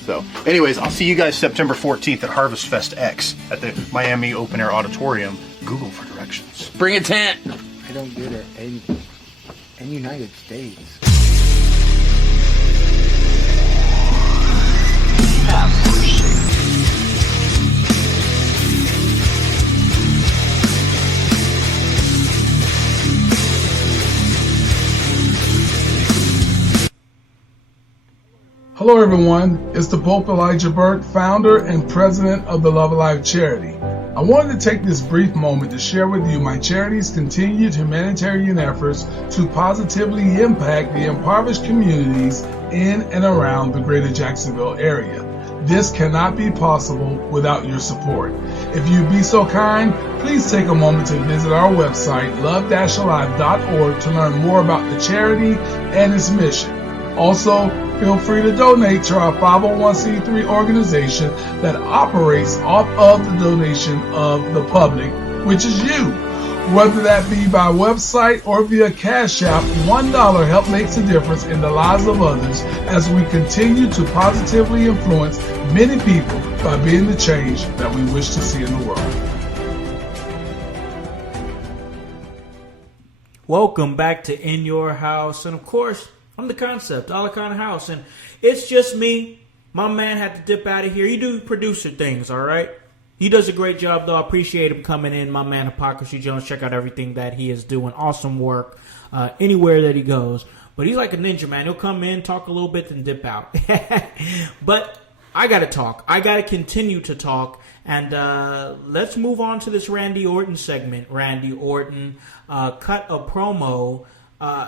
So, anyways, I'll see you guys September 14th at Harvest Fest X at the Miami Open Air Auditorium. Google for directions. Bring a tent. I don't get it. In United States. Hello everyone, it's the Pope Elijah Burke, founder and president of the Love Alive charity. I wanted to take this brief moment to share with you my charity's continued humanitarian efforts to positively impact the impoverished communities in and around the greater Jacksonville area. This cannot be possible without your support. If you'd be so kind, please take a moment to visit our website, love-alive.org, to learn more about the charity and its mission. Also, feel free to donate to our 501c3 organization that operates off of the donation of the public, which is you. Whether that be by website or via Cash App, $1 help makes a difference in the lives of others as we continue to positively influence many people by being the change that we wish to see in the world. Welcome back to In Your House, and of course, I'm the concept, a la kind of house, and it's just me. My man had to dip out of here. He do producer things, all right? He does a great job, though. I appreciate him coming in. My man, Hypocrisy Jones, check out everything that he is doing. Awesome work anywhere that he goes. But he's like a ninja, man. He'll come in, talk a little bit, then dip out. But I got to talk. I got to continue to talk. And let's move on to this Randy Orton segment. Randy Orton cut a promo.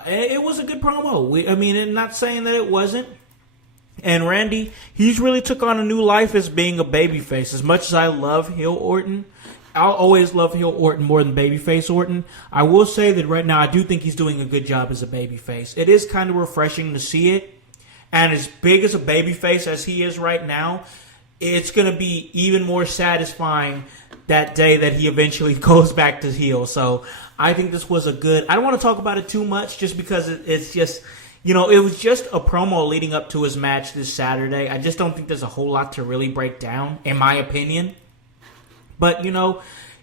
It was a good promo. I'm not saying that it wasn't. And Randy, he's really took on a new life as being a babyface. As much as I love heel Orton, I'll always love heel Orton more than babyface Orton. I will say that right now I do think he's doing a good job as a babyface. It is kind of refreshing to see it. And as big as a babyface as he is right now, it's going to be even more satisfying that day that he eventually goes back to heel. So I think this was a good... I don't want to talk about it too much just because it's just... it was just a promo leading up to his match this Saturday. I just don't think there's a whole lot to really break down, in my opinion. But,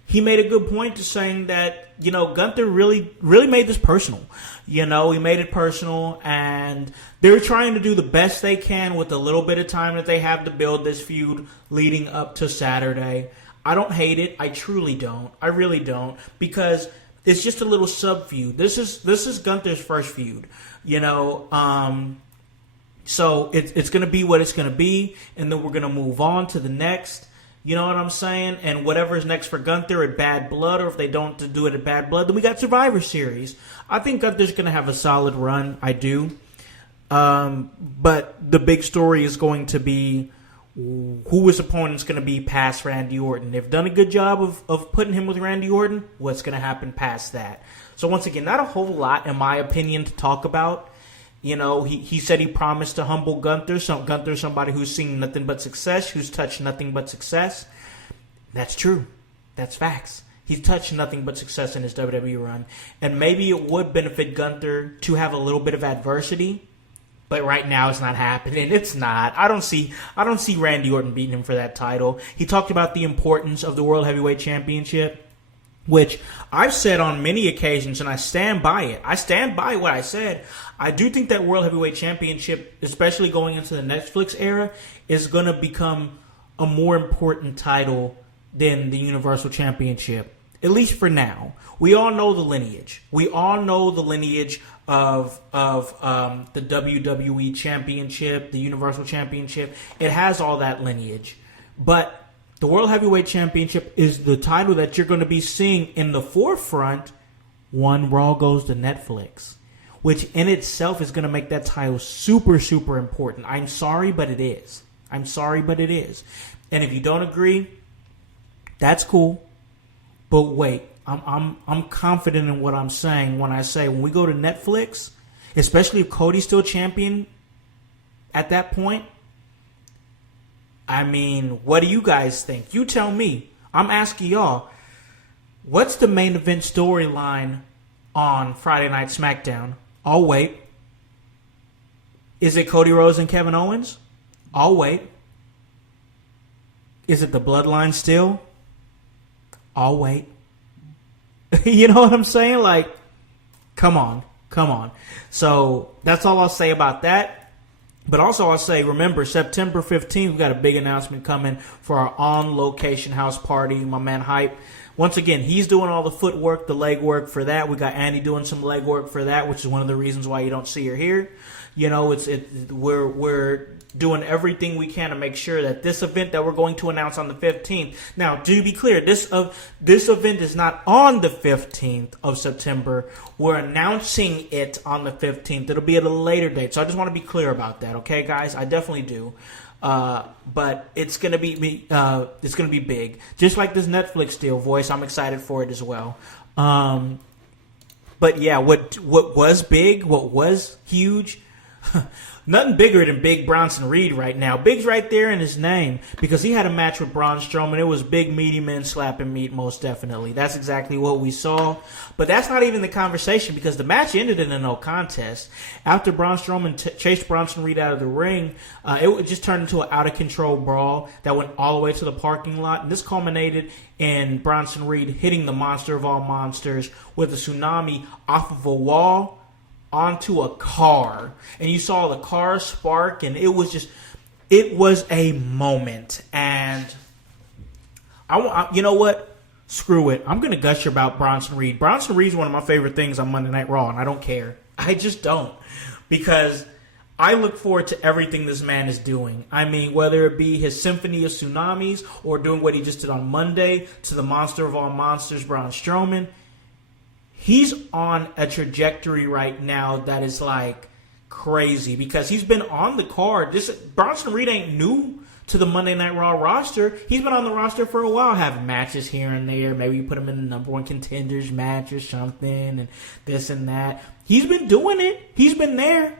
he made a good point to saying that, Gunther really made this personal. He made it personal, and they're trying to do the best they can with the little bit of time that they have to build this feud leading up to Saturday. I don't hate it. I truly don't. I really don't. Because it's just a little sub-feud. This is Gunther's first feud. So it's going to be what it's going to be, and then we're going to move on to the next. You know what I'm saying? And whatever is next for Gunther at Bad Blood, or if they don't do it at Bad Blood, then we got Survivor Series. I think Gunther's going to have a solid run. I do. But the big story is going to be who his opponent's going to be past Randy Orton. They've done a good job of putting him with Randy Orton. What's going to happen past that? So once again, not a whole lot, in my opinion, to talk about. He said he promised to humble Gunther. So Gunther's somebody who's seen nothing but success, who's touched nothing but success. That's true. That's facts. He's touched nothing but success in his WWE run. And maybe it would benefit Gunther to have a little bit of adversity. But right now it's not happening. It's not. I don't see Randy Orton beating him for that title. He talked about the importance of the World Heavyweight Championship, which I've said on many occasions, and I stand by it. I stand by what I said. I do think that World Heavyweight Championship, especially going into the Netflix era, is going to become a more important title than the Universal Championship, at least for now. We all know the lineage. We all know the lineage of the WWE Championship, the Universal Championship. It has all that lineage. But the World Heavyweight Championship is the title that you're going to be seeing in the forefront when Raw goes to Netflix, which in itself is going to make that title super, super important. I'm sorry, but it is. I'm sorry, but it is. And if you don't agree, that's cool. But wait, I'm confident in what I'm saying when I say when we go to Netflix, especially if Cody's still champion at that point. I mean, what do you guys think? You tell me. I'm asking y'all, what's the main event storyline on Friday Night SmackDown? I'll wait. Is it Cody Rhodes and Kevin Owens? I'll wait. Is it the Bloodline still? I'll wait. You know what I'm saying? Like, come on. So that's all I'll say about that. But also I'll say, remember, September 15th, we've got a big announcement coming for our on-location house party. My man Hype. Once again, he's doing all the footwork, the leg work for that. We got Andy doing some leg work for that, which is one of the reasons why you don't see her here. You know, we're doing everything we can to make sure that this event that we're going to announce on the 15th. Now, to be clear, this event is not on the 15th of September. We're announcing it on the 15th. It'll be at a later date. So I just want to be clear about that, okay, guys? I definitely do. But it's gonna be big, just like this Netflix deal. Voice, I'm excited for it as well. But yeah, what was big, what was huge. Nothing bigger than Big Bronson Reed right now. Big's right there in his name because he had a match with Braun Strowman. It was big, meaty men slapping meat, most definitely. That's exactly what we saw. But that's not even the conversation because the match ended in a no contest. After Braun Strowman chased Bronson Reed out of the ring, it just turned into an out-of-control brawl that went all the way to the parking lot. And this culminated in Bronson Reed hitting the monster of all monsters with a tsunami off of a wall onto a car, and you saw the car spark, and it was a moment. And you know what? Screw it. I'm gonna gush about Bronson Reed. Bronson Reed's one of my favorite things on Monday Night Raw, and I don't care. I just don't, because I look forward to everything this man is doing. I mean, whether it be his symphony of tsunamis or doing what he just did on Monday to the monster of all monsters, Braun Strowman. He's on a trajectory right now that is like crazy because he's been on the card. Bronson Reed ain't new to the Monday Night Raw roster. He's been on the roster for a while, having matches here and there. Maybe you put him in the number one contenders match or something and this and that. He's been doing it. He's been there.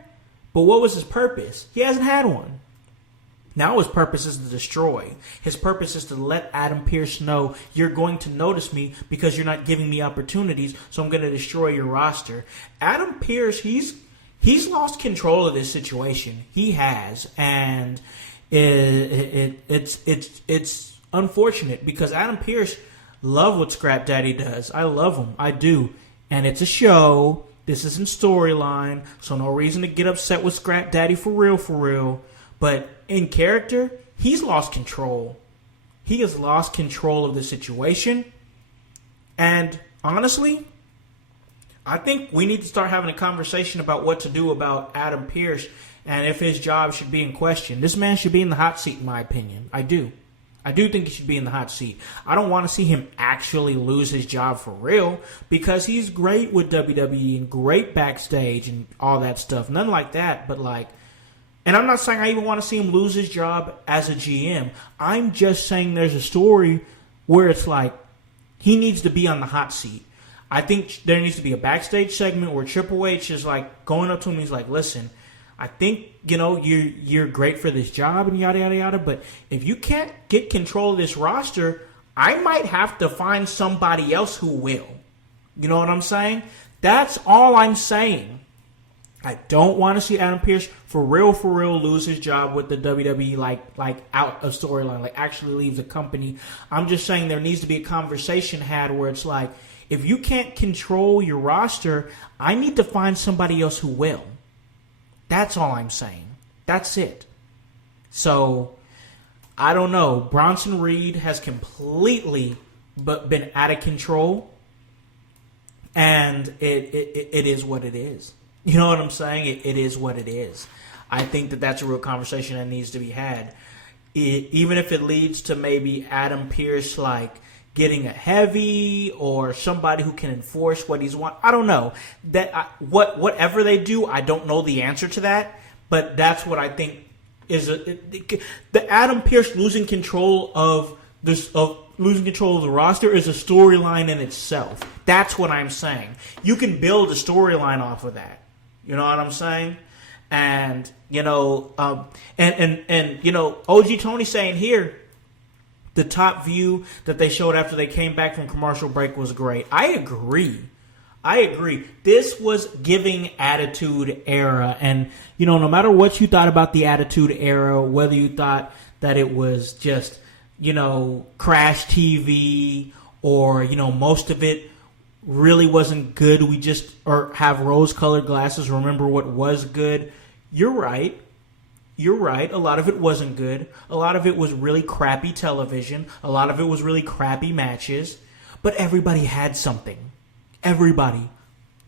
But what was his purpose? He hasn't had one. Now his purpose is to destroy. His purpose is to let Adam Pearce know you're going to notice me because you're not giving me opportunities, so I'm going to destroy your roster. Adam Pearce, he's lost control of this situation. He has, and it's unfortunate because Adam Pearce love what Scrap Daddy does. I love him. I do. And it's a show. This isn't storyline, so no reason to get upset with Scrap Daddy for real. But in character, he's lost control. He has lost control of the situation. And honestly, I think we need to start having a conversation about what to do about Adam Pearce and if his job should be in question. This man should be in the hot seat, in my opinion. I do think he should be in the hot seat. I don't want to see him actually lose his job for real because he's great with WWE and great backstage and all that stuff. None like that, but like, and I'm not saying I even want to see him lose his job as a GM. I'm just saying there's a story where it's like he needs to be on the hot seat. I think there needs to be a backstage segment where Triple H is like going up to him. He's like, listen, I think, you're great for this job and yada, yada, yada. But if you can't get control of this roster, I might have to find somebody else who will. You know what I'm saying? That's all I'm saying. I don't want to see Adam Pearce for real lose his job with the WWE like out of storyline, like actually leave the company. I'm just saying there needs to be a conversation had where it's like, if you can't control your roster, I need to find somebody else who will. That's all I'm saying. That's it. So, I don't know. Bronson Reed has completely been out of control, and it is what it is. You know what I'm saying? It is what it is. I think that's a real conversation that needs to be had. Even if it leads to maybe Adam Pearce like getting a heavy or somebody who can enforce what he's want. I don't know. Whatever they do, I don't know the answer to that. But that's what I think is the Adam Pearce losing control of this. losing control of the roster is a storyline in itself. That's what I'm saying. You can build a storyline off of that. You know what I'm saying? And you know, and you know, OG Tony saying here, the top view that they showed after they came back from commercial break was great. I agree. This was giving Attitude Era, and you know, no matter what you thought about the Attitude Era, whether you thought that it was just, you know, Crash TV, or you know, most of it really wasn't good. We just or have rose-colored glasses. Remember what was good. You're right. A lot of it wasn't good. A lot of it was really crappy television. A lot of it was really crappy matches. But everybody had something. Everybody.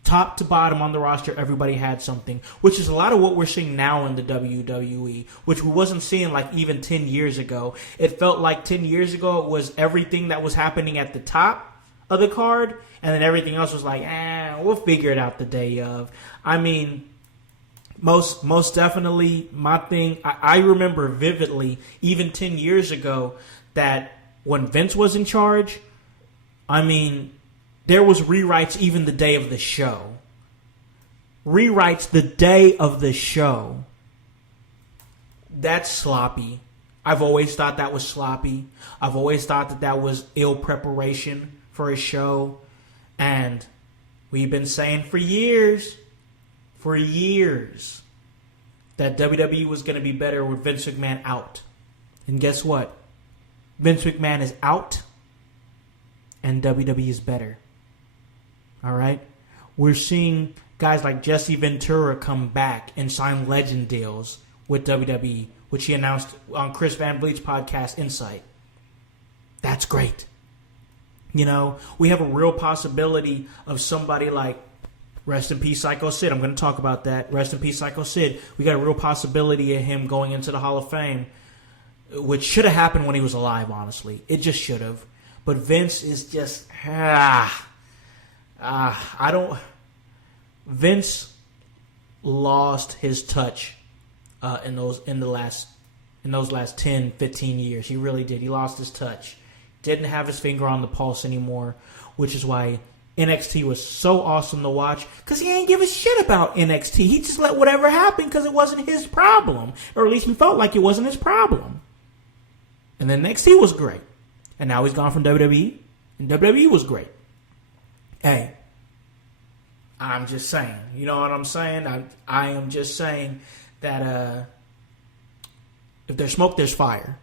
Top to bottom on the roster, everybody had something. Which is a lot of what we're seeing now in the WWE. Which we wasn't seeing like even 10 years ago. It felt like 10 years ago it was everything that was happening at the top of the card. And then everything else was like, we'll figure it out the day of. I mean, most definitely my thing. I remember vividly, even 10 years ago, that when Vince was in charge, I mean, there was rewrites even the day of the show. Rewrites the day of the show. That's sloppy. I've always thought that was sloppy. I've always thought that that was ill preparation for a show. And we've been saying for years, that WWE was going to be better with Vince McMahon out. And guess what? Vince McMahon is out, and WWE is better. All right? We're seeing guys like Jesse Ventura come back and sign legend deals with WWE, which he announced on Chris Van Vliet's podcast, Insight. That's great. You know, we have a real possibility of somebody like, rest in peace, Psycho Sid. I'm going to talk about that. Rest in peace, Psycho Sid. We got a real possibility of him going into the Hall of Fame, which should have happened when he was alive, honestly. It just should have. But Vince is just, Vince lost his touch in those last 10, 15 years. He really did. He lost his touch. Didn't have his finger on the pulse anymore, which is why NXT was so awesome to watch, because he ain't give a shit about NXT. He just let whatever happen because it wasn't his problem. Or at least he felt like it wasn't his problem. And then NXT was great. And now he's gone from WWE, and WWE was great. Hey, I'm just saying. You know what I'm saying? I am just saying that if there's smoke, there's fire.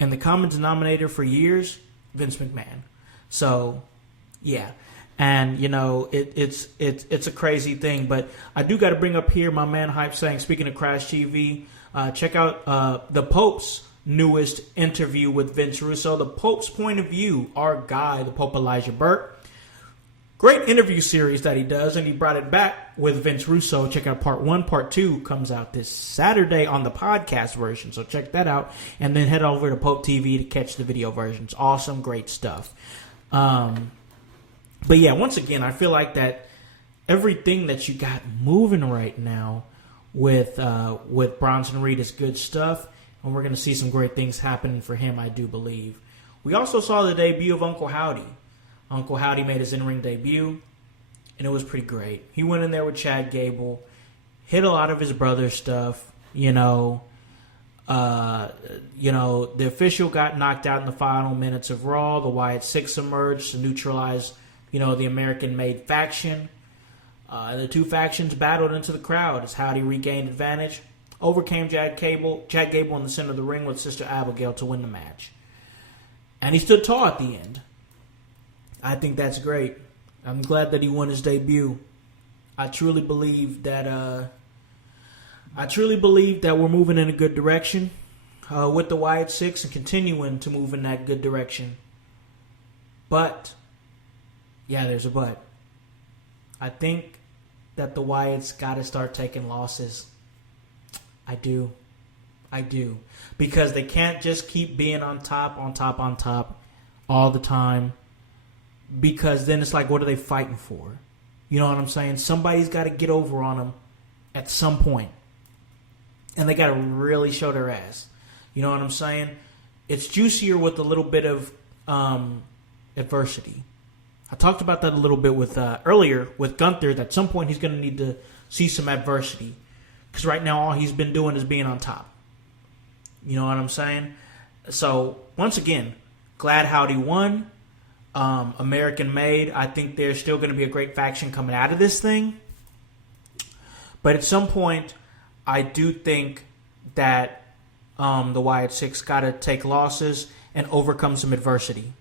And the common denominator for years, Vince McMahon. So, yeah. And, you know, it's a crazy thing. But I do got to bring up here my man Hype saying, speaking of Crash TV, check out the Pope's newest interview with Vince Russo. The Pope's Point of View, our guy, the Pope Elijah Burke. Great interview series that he does, and he brought it back with Vince Russo. Check out part 1. Part 2 comes out this Saturday on the podcast version, so check that out. And then head over to Pope TV to catch the video versions. Awesome, great stuff. But yeah, once again, I feel like that everything that you got moving right now with Bronson Reed is good stuff, and we're going to see some great things happening for him, I do believe. We also saw the debut of Uncle Howdy. Uncle Howdy made his in-ring debut, and it was pretty great. He went in there with Chad Gable, hit a lot of his brother's stuff, the official got knocked out in the final minutes of Raw. The Wyatt Six emerged to neutralize, the American-made faction. The two factions battled into the crowd as Howdy regained advantage, overcame Chad Gable in the center of the ring with Sister Abigail to win the match. And he stood tall at the end. I think that's great. I'm glad that he won his debut. I truly believe that we're moving in a good direction with the Wyatt Six and continuing to move in that good direction. But, yeah, there's a but. I think that the Wyatts got to start taking losses. I do. Because they can't just keep being on top all the time. Because then it's like, what are they fighting for? You know what I'm saying? Somebody's got to get over on them at some point. And they got to really show their ass. You know what I'm saying? It's juicier with a little bit of adversity. I talked about that a little bit with earlier with Gunther. That at some point he's going to need to see some adversity, because right now all he's been doing is being on top. You know what I'm saying? So once again, glad Howdy won. American made. I think there's still going to be a great faction coming out of this thing. But at some point, I do think that the Wyatt Six got to take losses and overcome some adversity.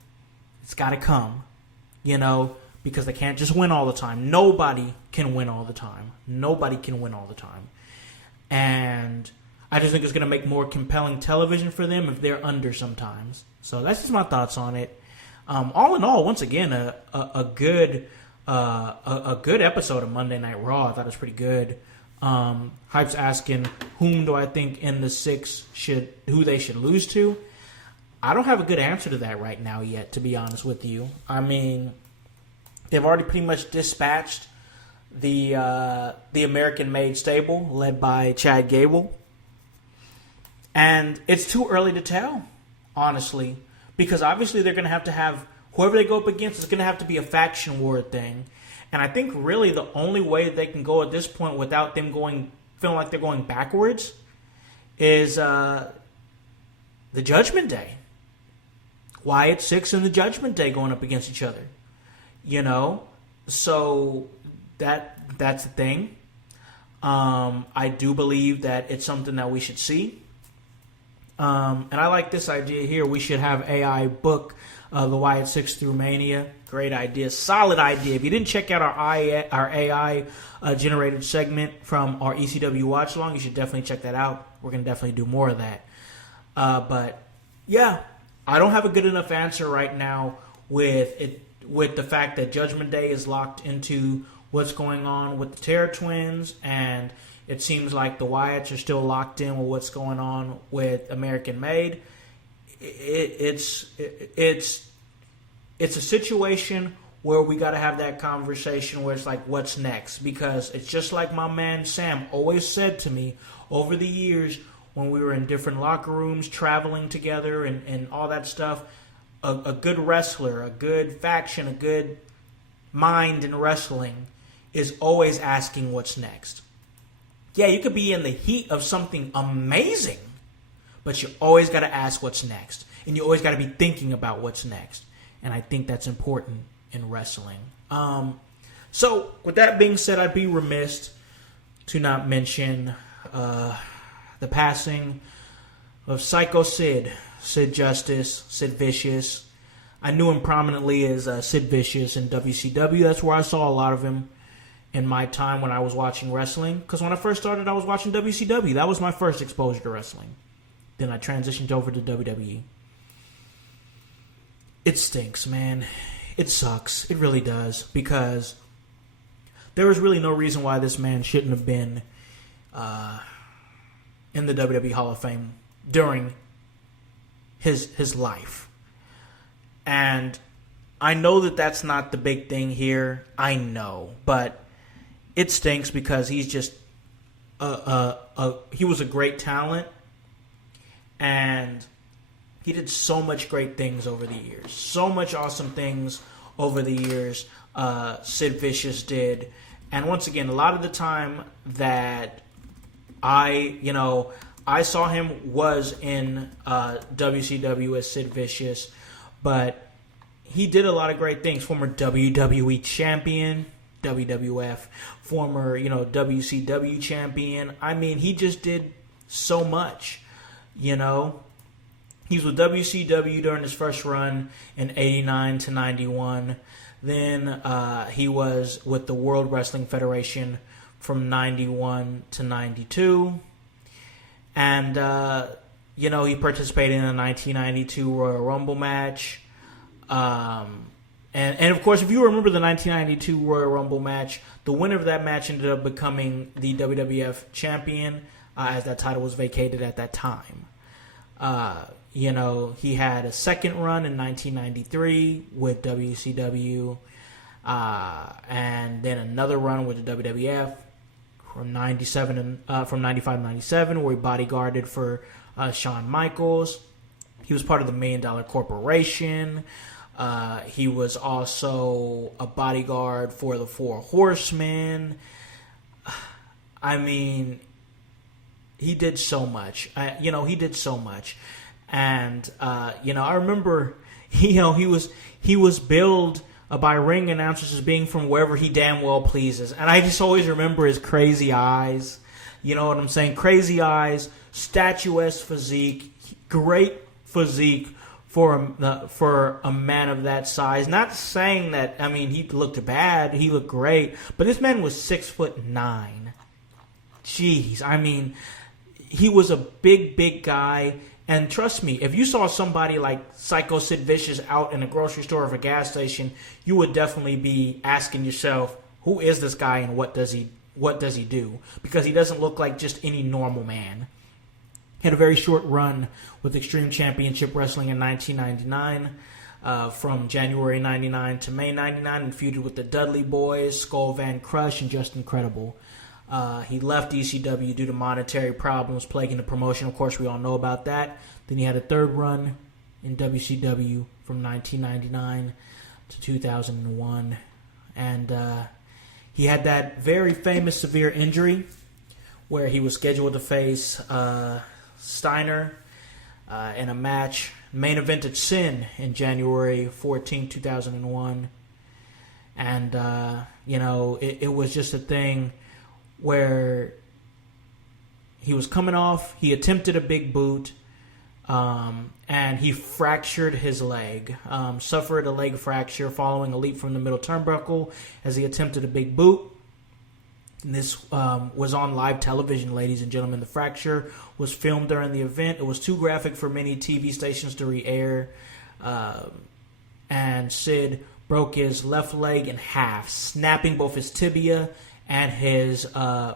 It's got to come, you know, because they can't just win all the time. Nobody can win all the time. Nobody can win all the time. And I just think it's going to make more compelling television for them if they're under sometimes. So that's just my thoughts on it. All in all, once again, a good episode of Monday Night Raw. I thought it was pretty good. Hype's asking, whom do I think in the six who they should lose to? I don't have a good answer to that right now yet, to be honest with you. I mean, they've already pretty much dispatched the American-made stable led by Chad Gable, and it's too early to tell, honestly, because obviously they're going to have whoever they go up against is going to have to be a faction war thing. And I think really the only way they can go at this point without them feeling like they're going backwards is the Judgment Day. Wyatt Six and the Judgment Day going up against each other. You know? So that's the thing. I do believe that it's something that we should see. And I like this idea here. We should have AI book the Wyatt Six through Mania. Great idea. Solid idea. If you didn't check out our AI generated segment from our ECW watch along, you should definitely check that out. We're going to definitely do more of that. But yeah, I don't have a good enough answer right now with the fact that Judgment Day is locked into what's going on with the Terror Twins, and it seems like the Wyatts are still locked in with what's going on with American Made. It's a situation where we got to have that conversation where it's like, what's next? Because it's just like my man Sam always said to me over the years when we were in different locker rooms, traveling together and all that stuff, a good wrestler, a good faction, a good mind in wrestling is always asking what's next. Yeah, you could be in the heat of something amazing, but you always got to ask what's next. And you always got to be thinking about what's next. And I think that's important in wrestling. So, with that being said, I'd be remiss to not mention the passing of Psycho Sid Justice, Sid Vicious. I knew him prominently as Sid Vicious in WCW. That's where I saw a lot of him in my time when I was watching wrestling. Because when I first started, I was watching WCW. That was my first exposure to wrestling. Then I transitioned over to WWE. It stinks, man. It sucks. It really does. Because there was really no reason why this man shouldn't have been in the WWE Hall of Fame during his life. And I know that that's not the big thing here. I know. But it stinks because he's just he was a great talent. And he did so much great things over the years. So much awesome things over the years Sid Vicious did. And once again, a lot of the time that I saw him was in WCW as Sid Vicious. But he did a lot of great things. Former WWE champion, WWF. Former, WCW champion. I mean, he just did so much, you know. He was with WCW during his first run in 89 to 91. Then he was with the World Wrestling Federation from 91 to 92. And, he participated in the 1992 Royal Rumble match. And of course, if you remember the 1992 Royal Rumble match, the winner of that match ended up becoming the WWF champion, as that title was vacated at that time. He had a second run in 1993 with WCW, and then another run with the WWF from 95 to 97, where he bodyguarded for Shawn Michaels. He was part of the $1 Million Corporation. He was also a bodyguard for the Four Horsemen. I mean, he did so much. He did so much. And, I remember, he was billed by ring announcers as being from wherever he damn well pleases. And I just always remember his crazy eyes. You know what I'm saying? Crazy eyes, statuesque physique, great physique for a man of that size. Not saying that, he looked bad. He looked great. But this man was 6'9". Jeez, he was a big guy. And trust me, if you saw somebody like Psycho Sid Vicious out in a grocery store or a gas station, you would definitely be asking yourself, who is this guy and what does he do? Because he doesn't look like just any normal man. He had a very short run with Extreme Championship Wrestling in 1999, from January 99 to May 99, and feuded with the Dudley Boys, Skull Van Crush, and Just Incredible. He left ECW due to monetary problems plaguing the promotion. Of course, we all know about that. Then he had a third run in WCW from 1999 to 2001. And he had that very famous severe injury where he was scheduled to face Steiner in a match, main evented Sin in January 14, 2001. And, it was just a thing where he was coming off, he attempted a big boot, and he fractured his leg, suffered a leg fracture following a leap from the middle turnbuckle as he attempted a big boot. And this was on live television, ladies and gentlemen. The fracture was filmed during the event. It was too graphic for many TV stations to re-air, and Sid broke his left leg in half, snapping both his tibia and his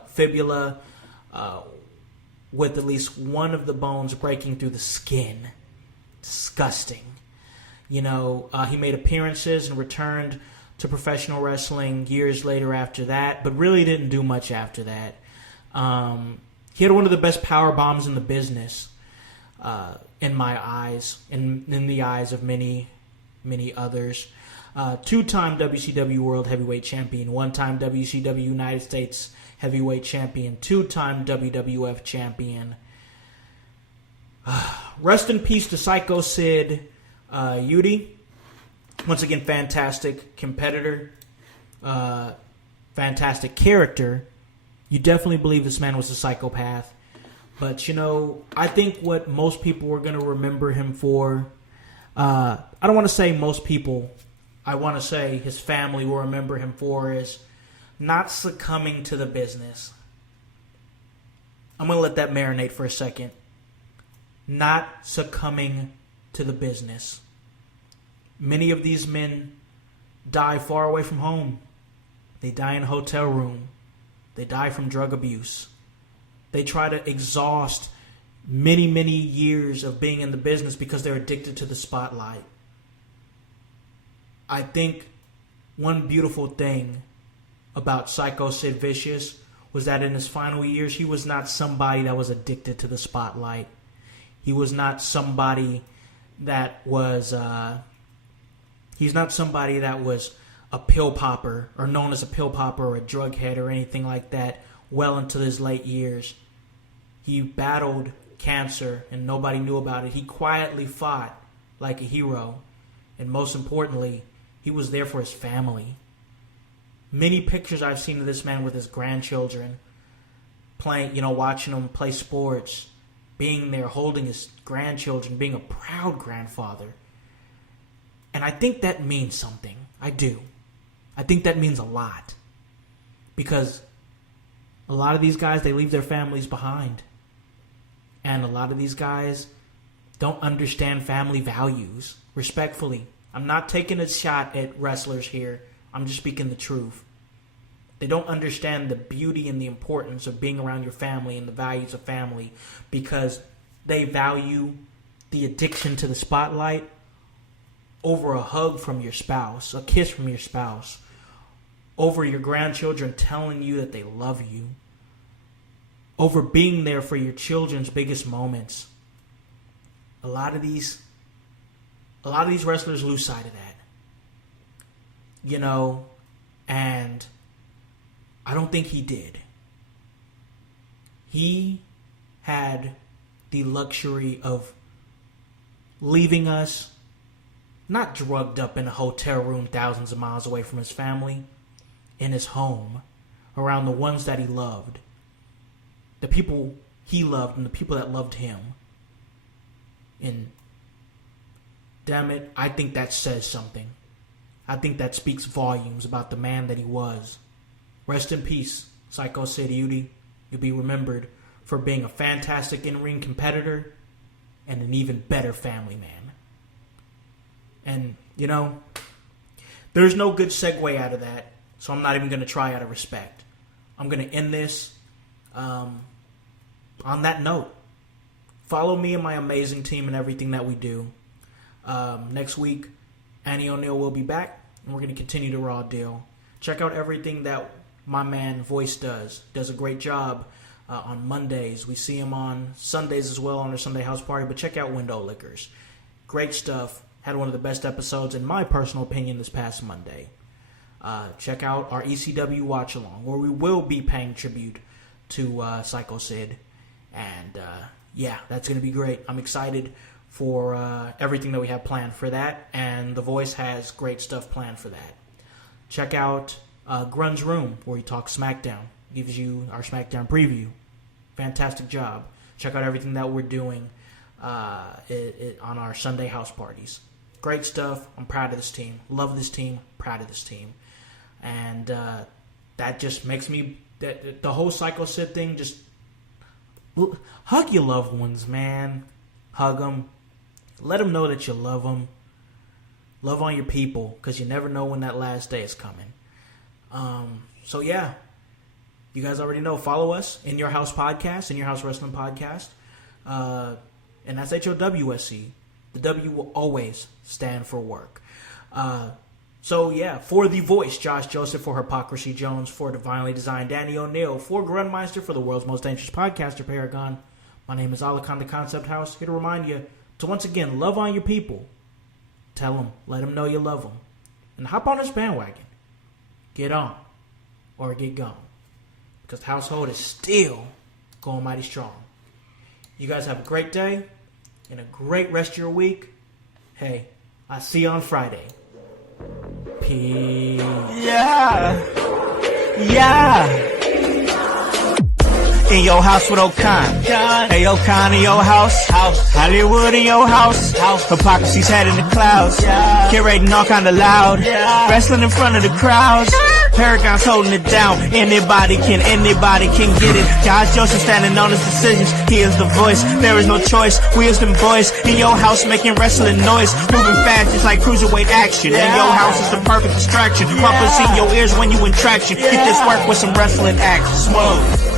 fibula, with at least one of the bones breaking through the skin. Disgusting. He made appearances and returned to professional wrestling years later after that, but really didn't do much after that. He had one of the best power bombs in the business, in my eyes, in the eyes of many, many others. Two-time WCW World Heavyweight Champion, one-time WCW United States Heavyweight Champion, two-time WWF Champion. Rest in peace to Psycho Sid Udy. Once again, fantastic competitor, fantastic character. You definitely believe this man was a psychopath. But, I think what most people are going to remember him for, I don't want to say most people, I want to say his family will remember him for, is not succumbing to the business. I'm going to let that marinate for a second. Not succumbing to the business. Many of these men die far away from home. They die in a hotel room. They die from drug abuse. They try to exhaust many, many years of being in the business because they're addicted to the spotlight. I think one beautiful thing about Psycho Sid Vicious was that in his final years, he was not somebody that was addicted to the spotlight. He was not somebody that was, he's not somebody that was a pill popper or known as a pill popper or a drug head or anything like that well into his late years. He battled cancer and nobody knew about it. He quietly fought like a hero. And most importantly, he was there for his family. Many pictures I've seen of this man with his grandchildren, playing, watching him play sports, being there, holding his grandchildren, being a proud grandfather. And I think that means something. I do. I think that means a lot. Because a lot of these guys, they leave their families behind. And a lot of these guys don't understand family values, respectfully. I'm not taking a shot at wrestlers here. I'm just speaking the truth. They don't understand the beauty and the importance of being around your family and the values of family because they value the addiction to the spotlight over a hug from your spouse, a kiss from your spouse, over your grandchildren telling you that they love you, over being there for your children's biggest moments. a lot of these wrestlers lose sight of that. You know, and I don't think he did. He had the luxury of leaving us not drugged up in a hotel room thousands of miles away from his family, in his home, around the ones that he loved, the people he loved and the people that loved him. And damn it, I think that says something. I think that speaks volumes about the man that he was. Rest in peace, Psycho Sid Eudy. You'll be remembered for being a fantastic in-ring competitor and an even better family man. And, you know, there's no good segue out of that, so I'm not even going to try out of respect. I'm going to end this on that note. Follow me and my amazing team and everything that we do. Next week, Annie O'Neill will be back, and we're going to continue the Raw deal. Check out everything that my man Voice does. Does a great job on Mondays. We see him on Sundays as well on our Sunday House Party, but check out Window Lickers. Great stuff. Had one of the best episodes, in my personal opinion, this past Monday. Check out our ECW Watch Along, where we will be paying tribute to Psycho Sid. And yeah, that's going to be great. I'm excited for everything that we have planned for that, and The Voice has great stuff planned for that. Check out Grun's Room, where he talks SmackDown, gives you our SmackDown preview. Fantastic job. Check out everything that we're doing on our Sunday house parties. Great stuff. I'm proud of this team. Love this team. Proud of this team. And that just makes me, the whole Psycho Sid thing, just hug your loved ones, man. Hug them. Let them know that you love them. Love on your people, because you never know when that last day is coming. So yeah, you guys already know. Follow us, In Your House Podcast, In Your House Wrestling Podcast. And that's HOWSC. The W will always stand for work. So yeah, for The Voice, Josh Joseph, for Hypocrisy Jones, for Divinely Designed Danny O'Neill, for Grunmeister, for the world's most dangerous podcaster, Paragon. My name is Alakan, the Concept House, here to remind you to once again love on your people. Tell them, let them know you love them, and hop on this bandwagon. Get on, or get gone, because the household is still going mighty strong. You guys have a great day and a great rest of your week. Hey, I'll see you on Friday. Peace. Yeah. In your house with O'Con. Hey, O'Con in your house. Hollywood in your house. Hypocrisy's head in the clouds. Curating all kind of loud. Wrestling in front of the crowds. Paragon's holding it down. Anybody can get it. Josh Joseph standing on his decisions. He is the voice. There is no choice. We is them boys in your house making wrestling noise. Moving fast just like cruiserweight action. In your house is the perfect distraction. Pumpers in your ears when you in traction. Get this work with some wrestling action. Smooth.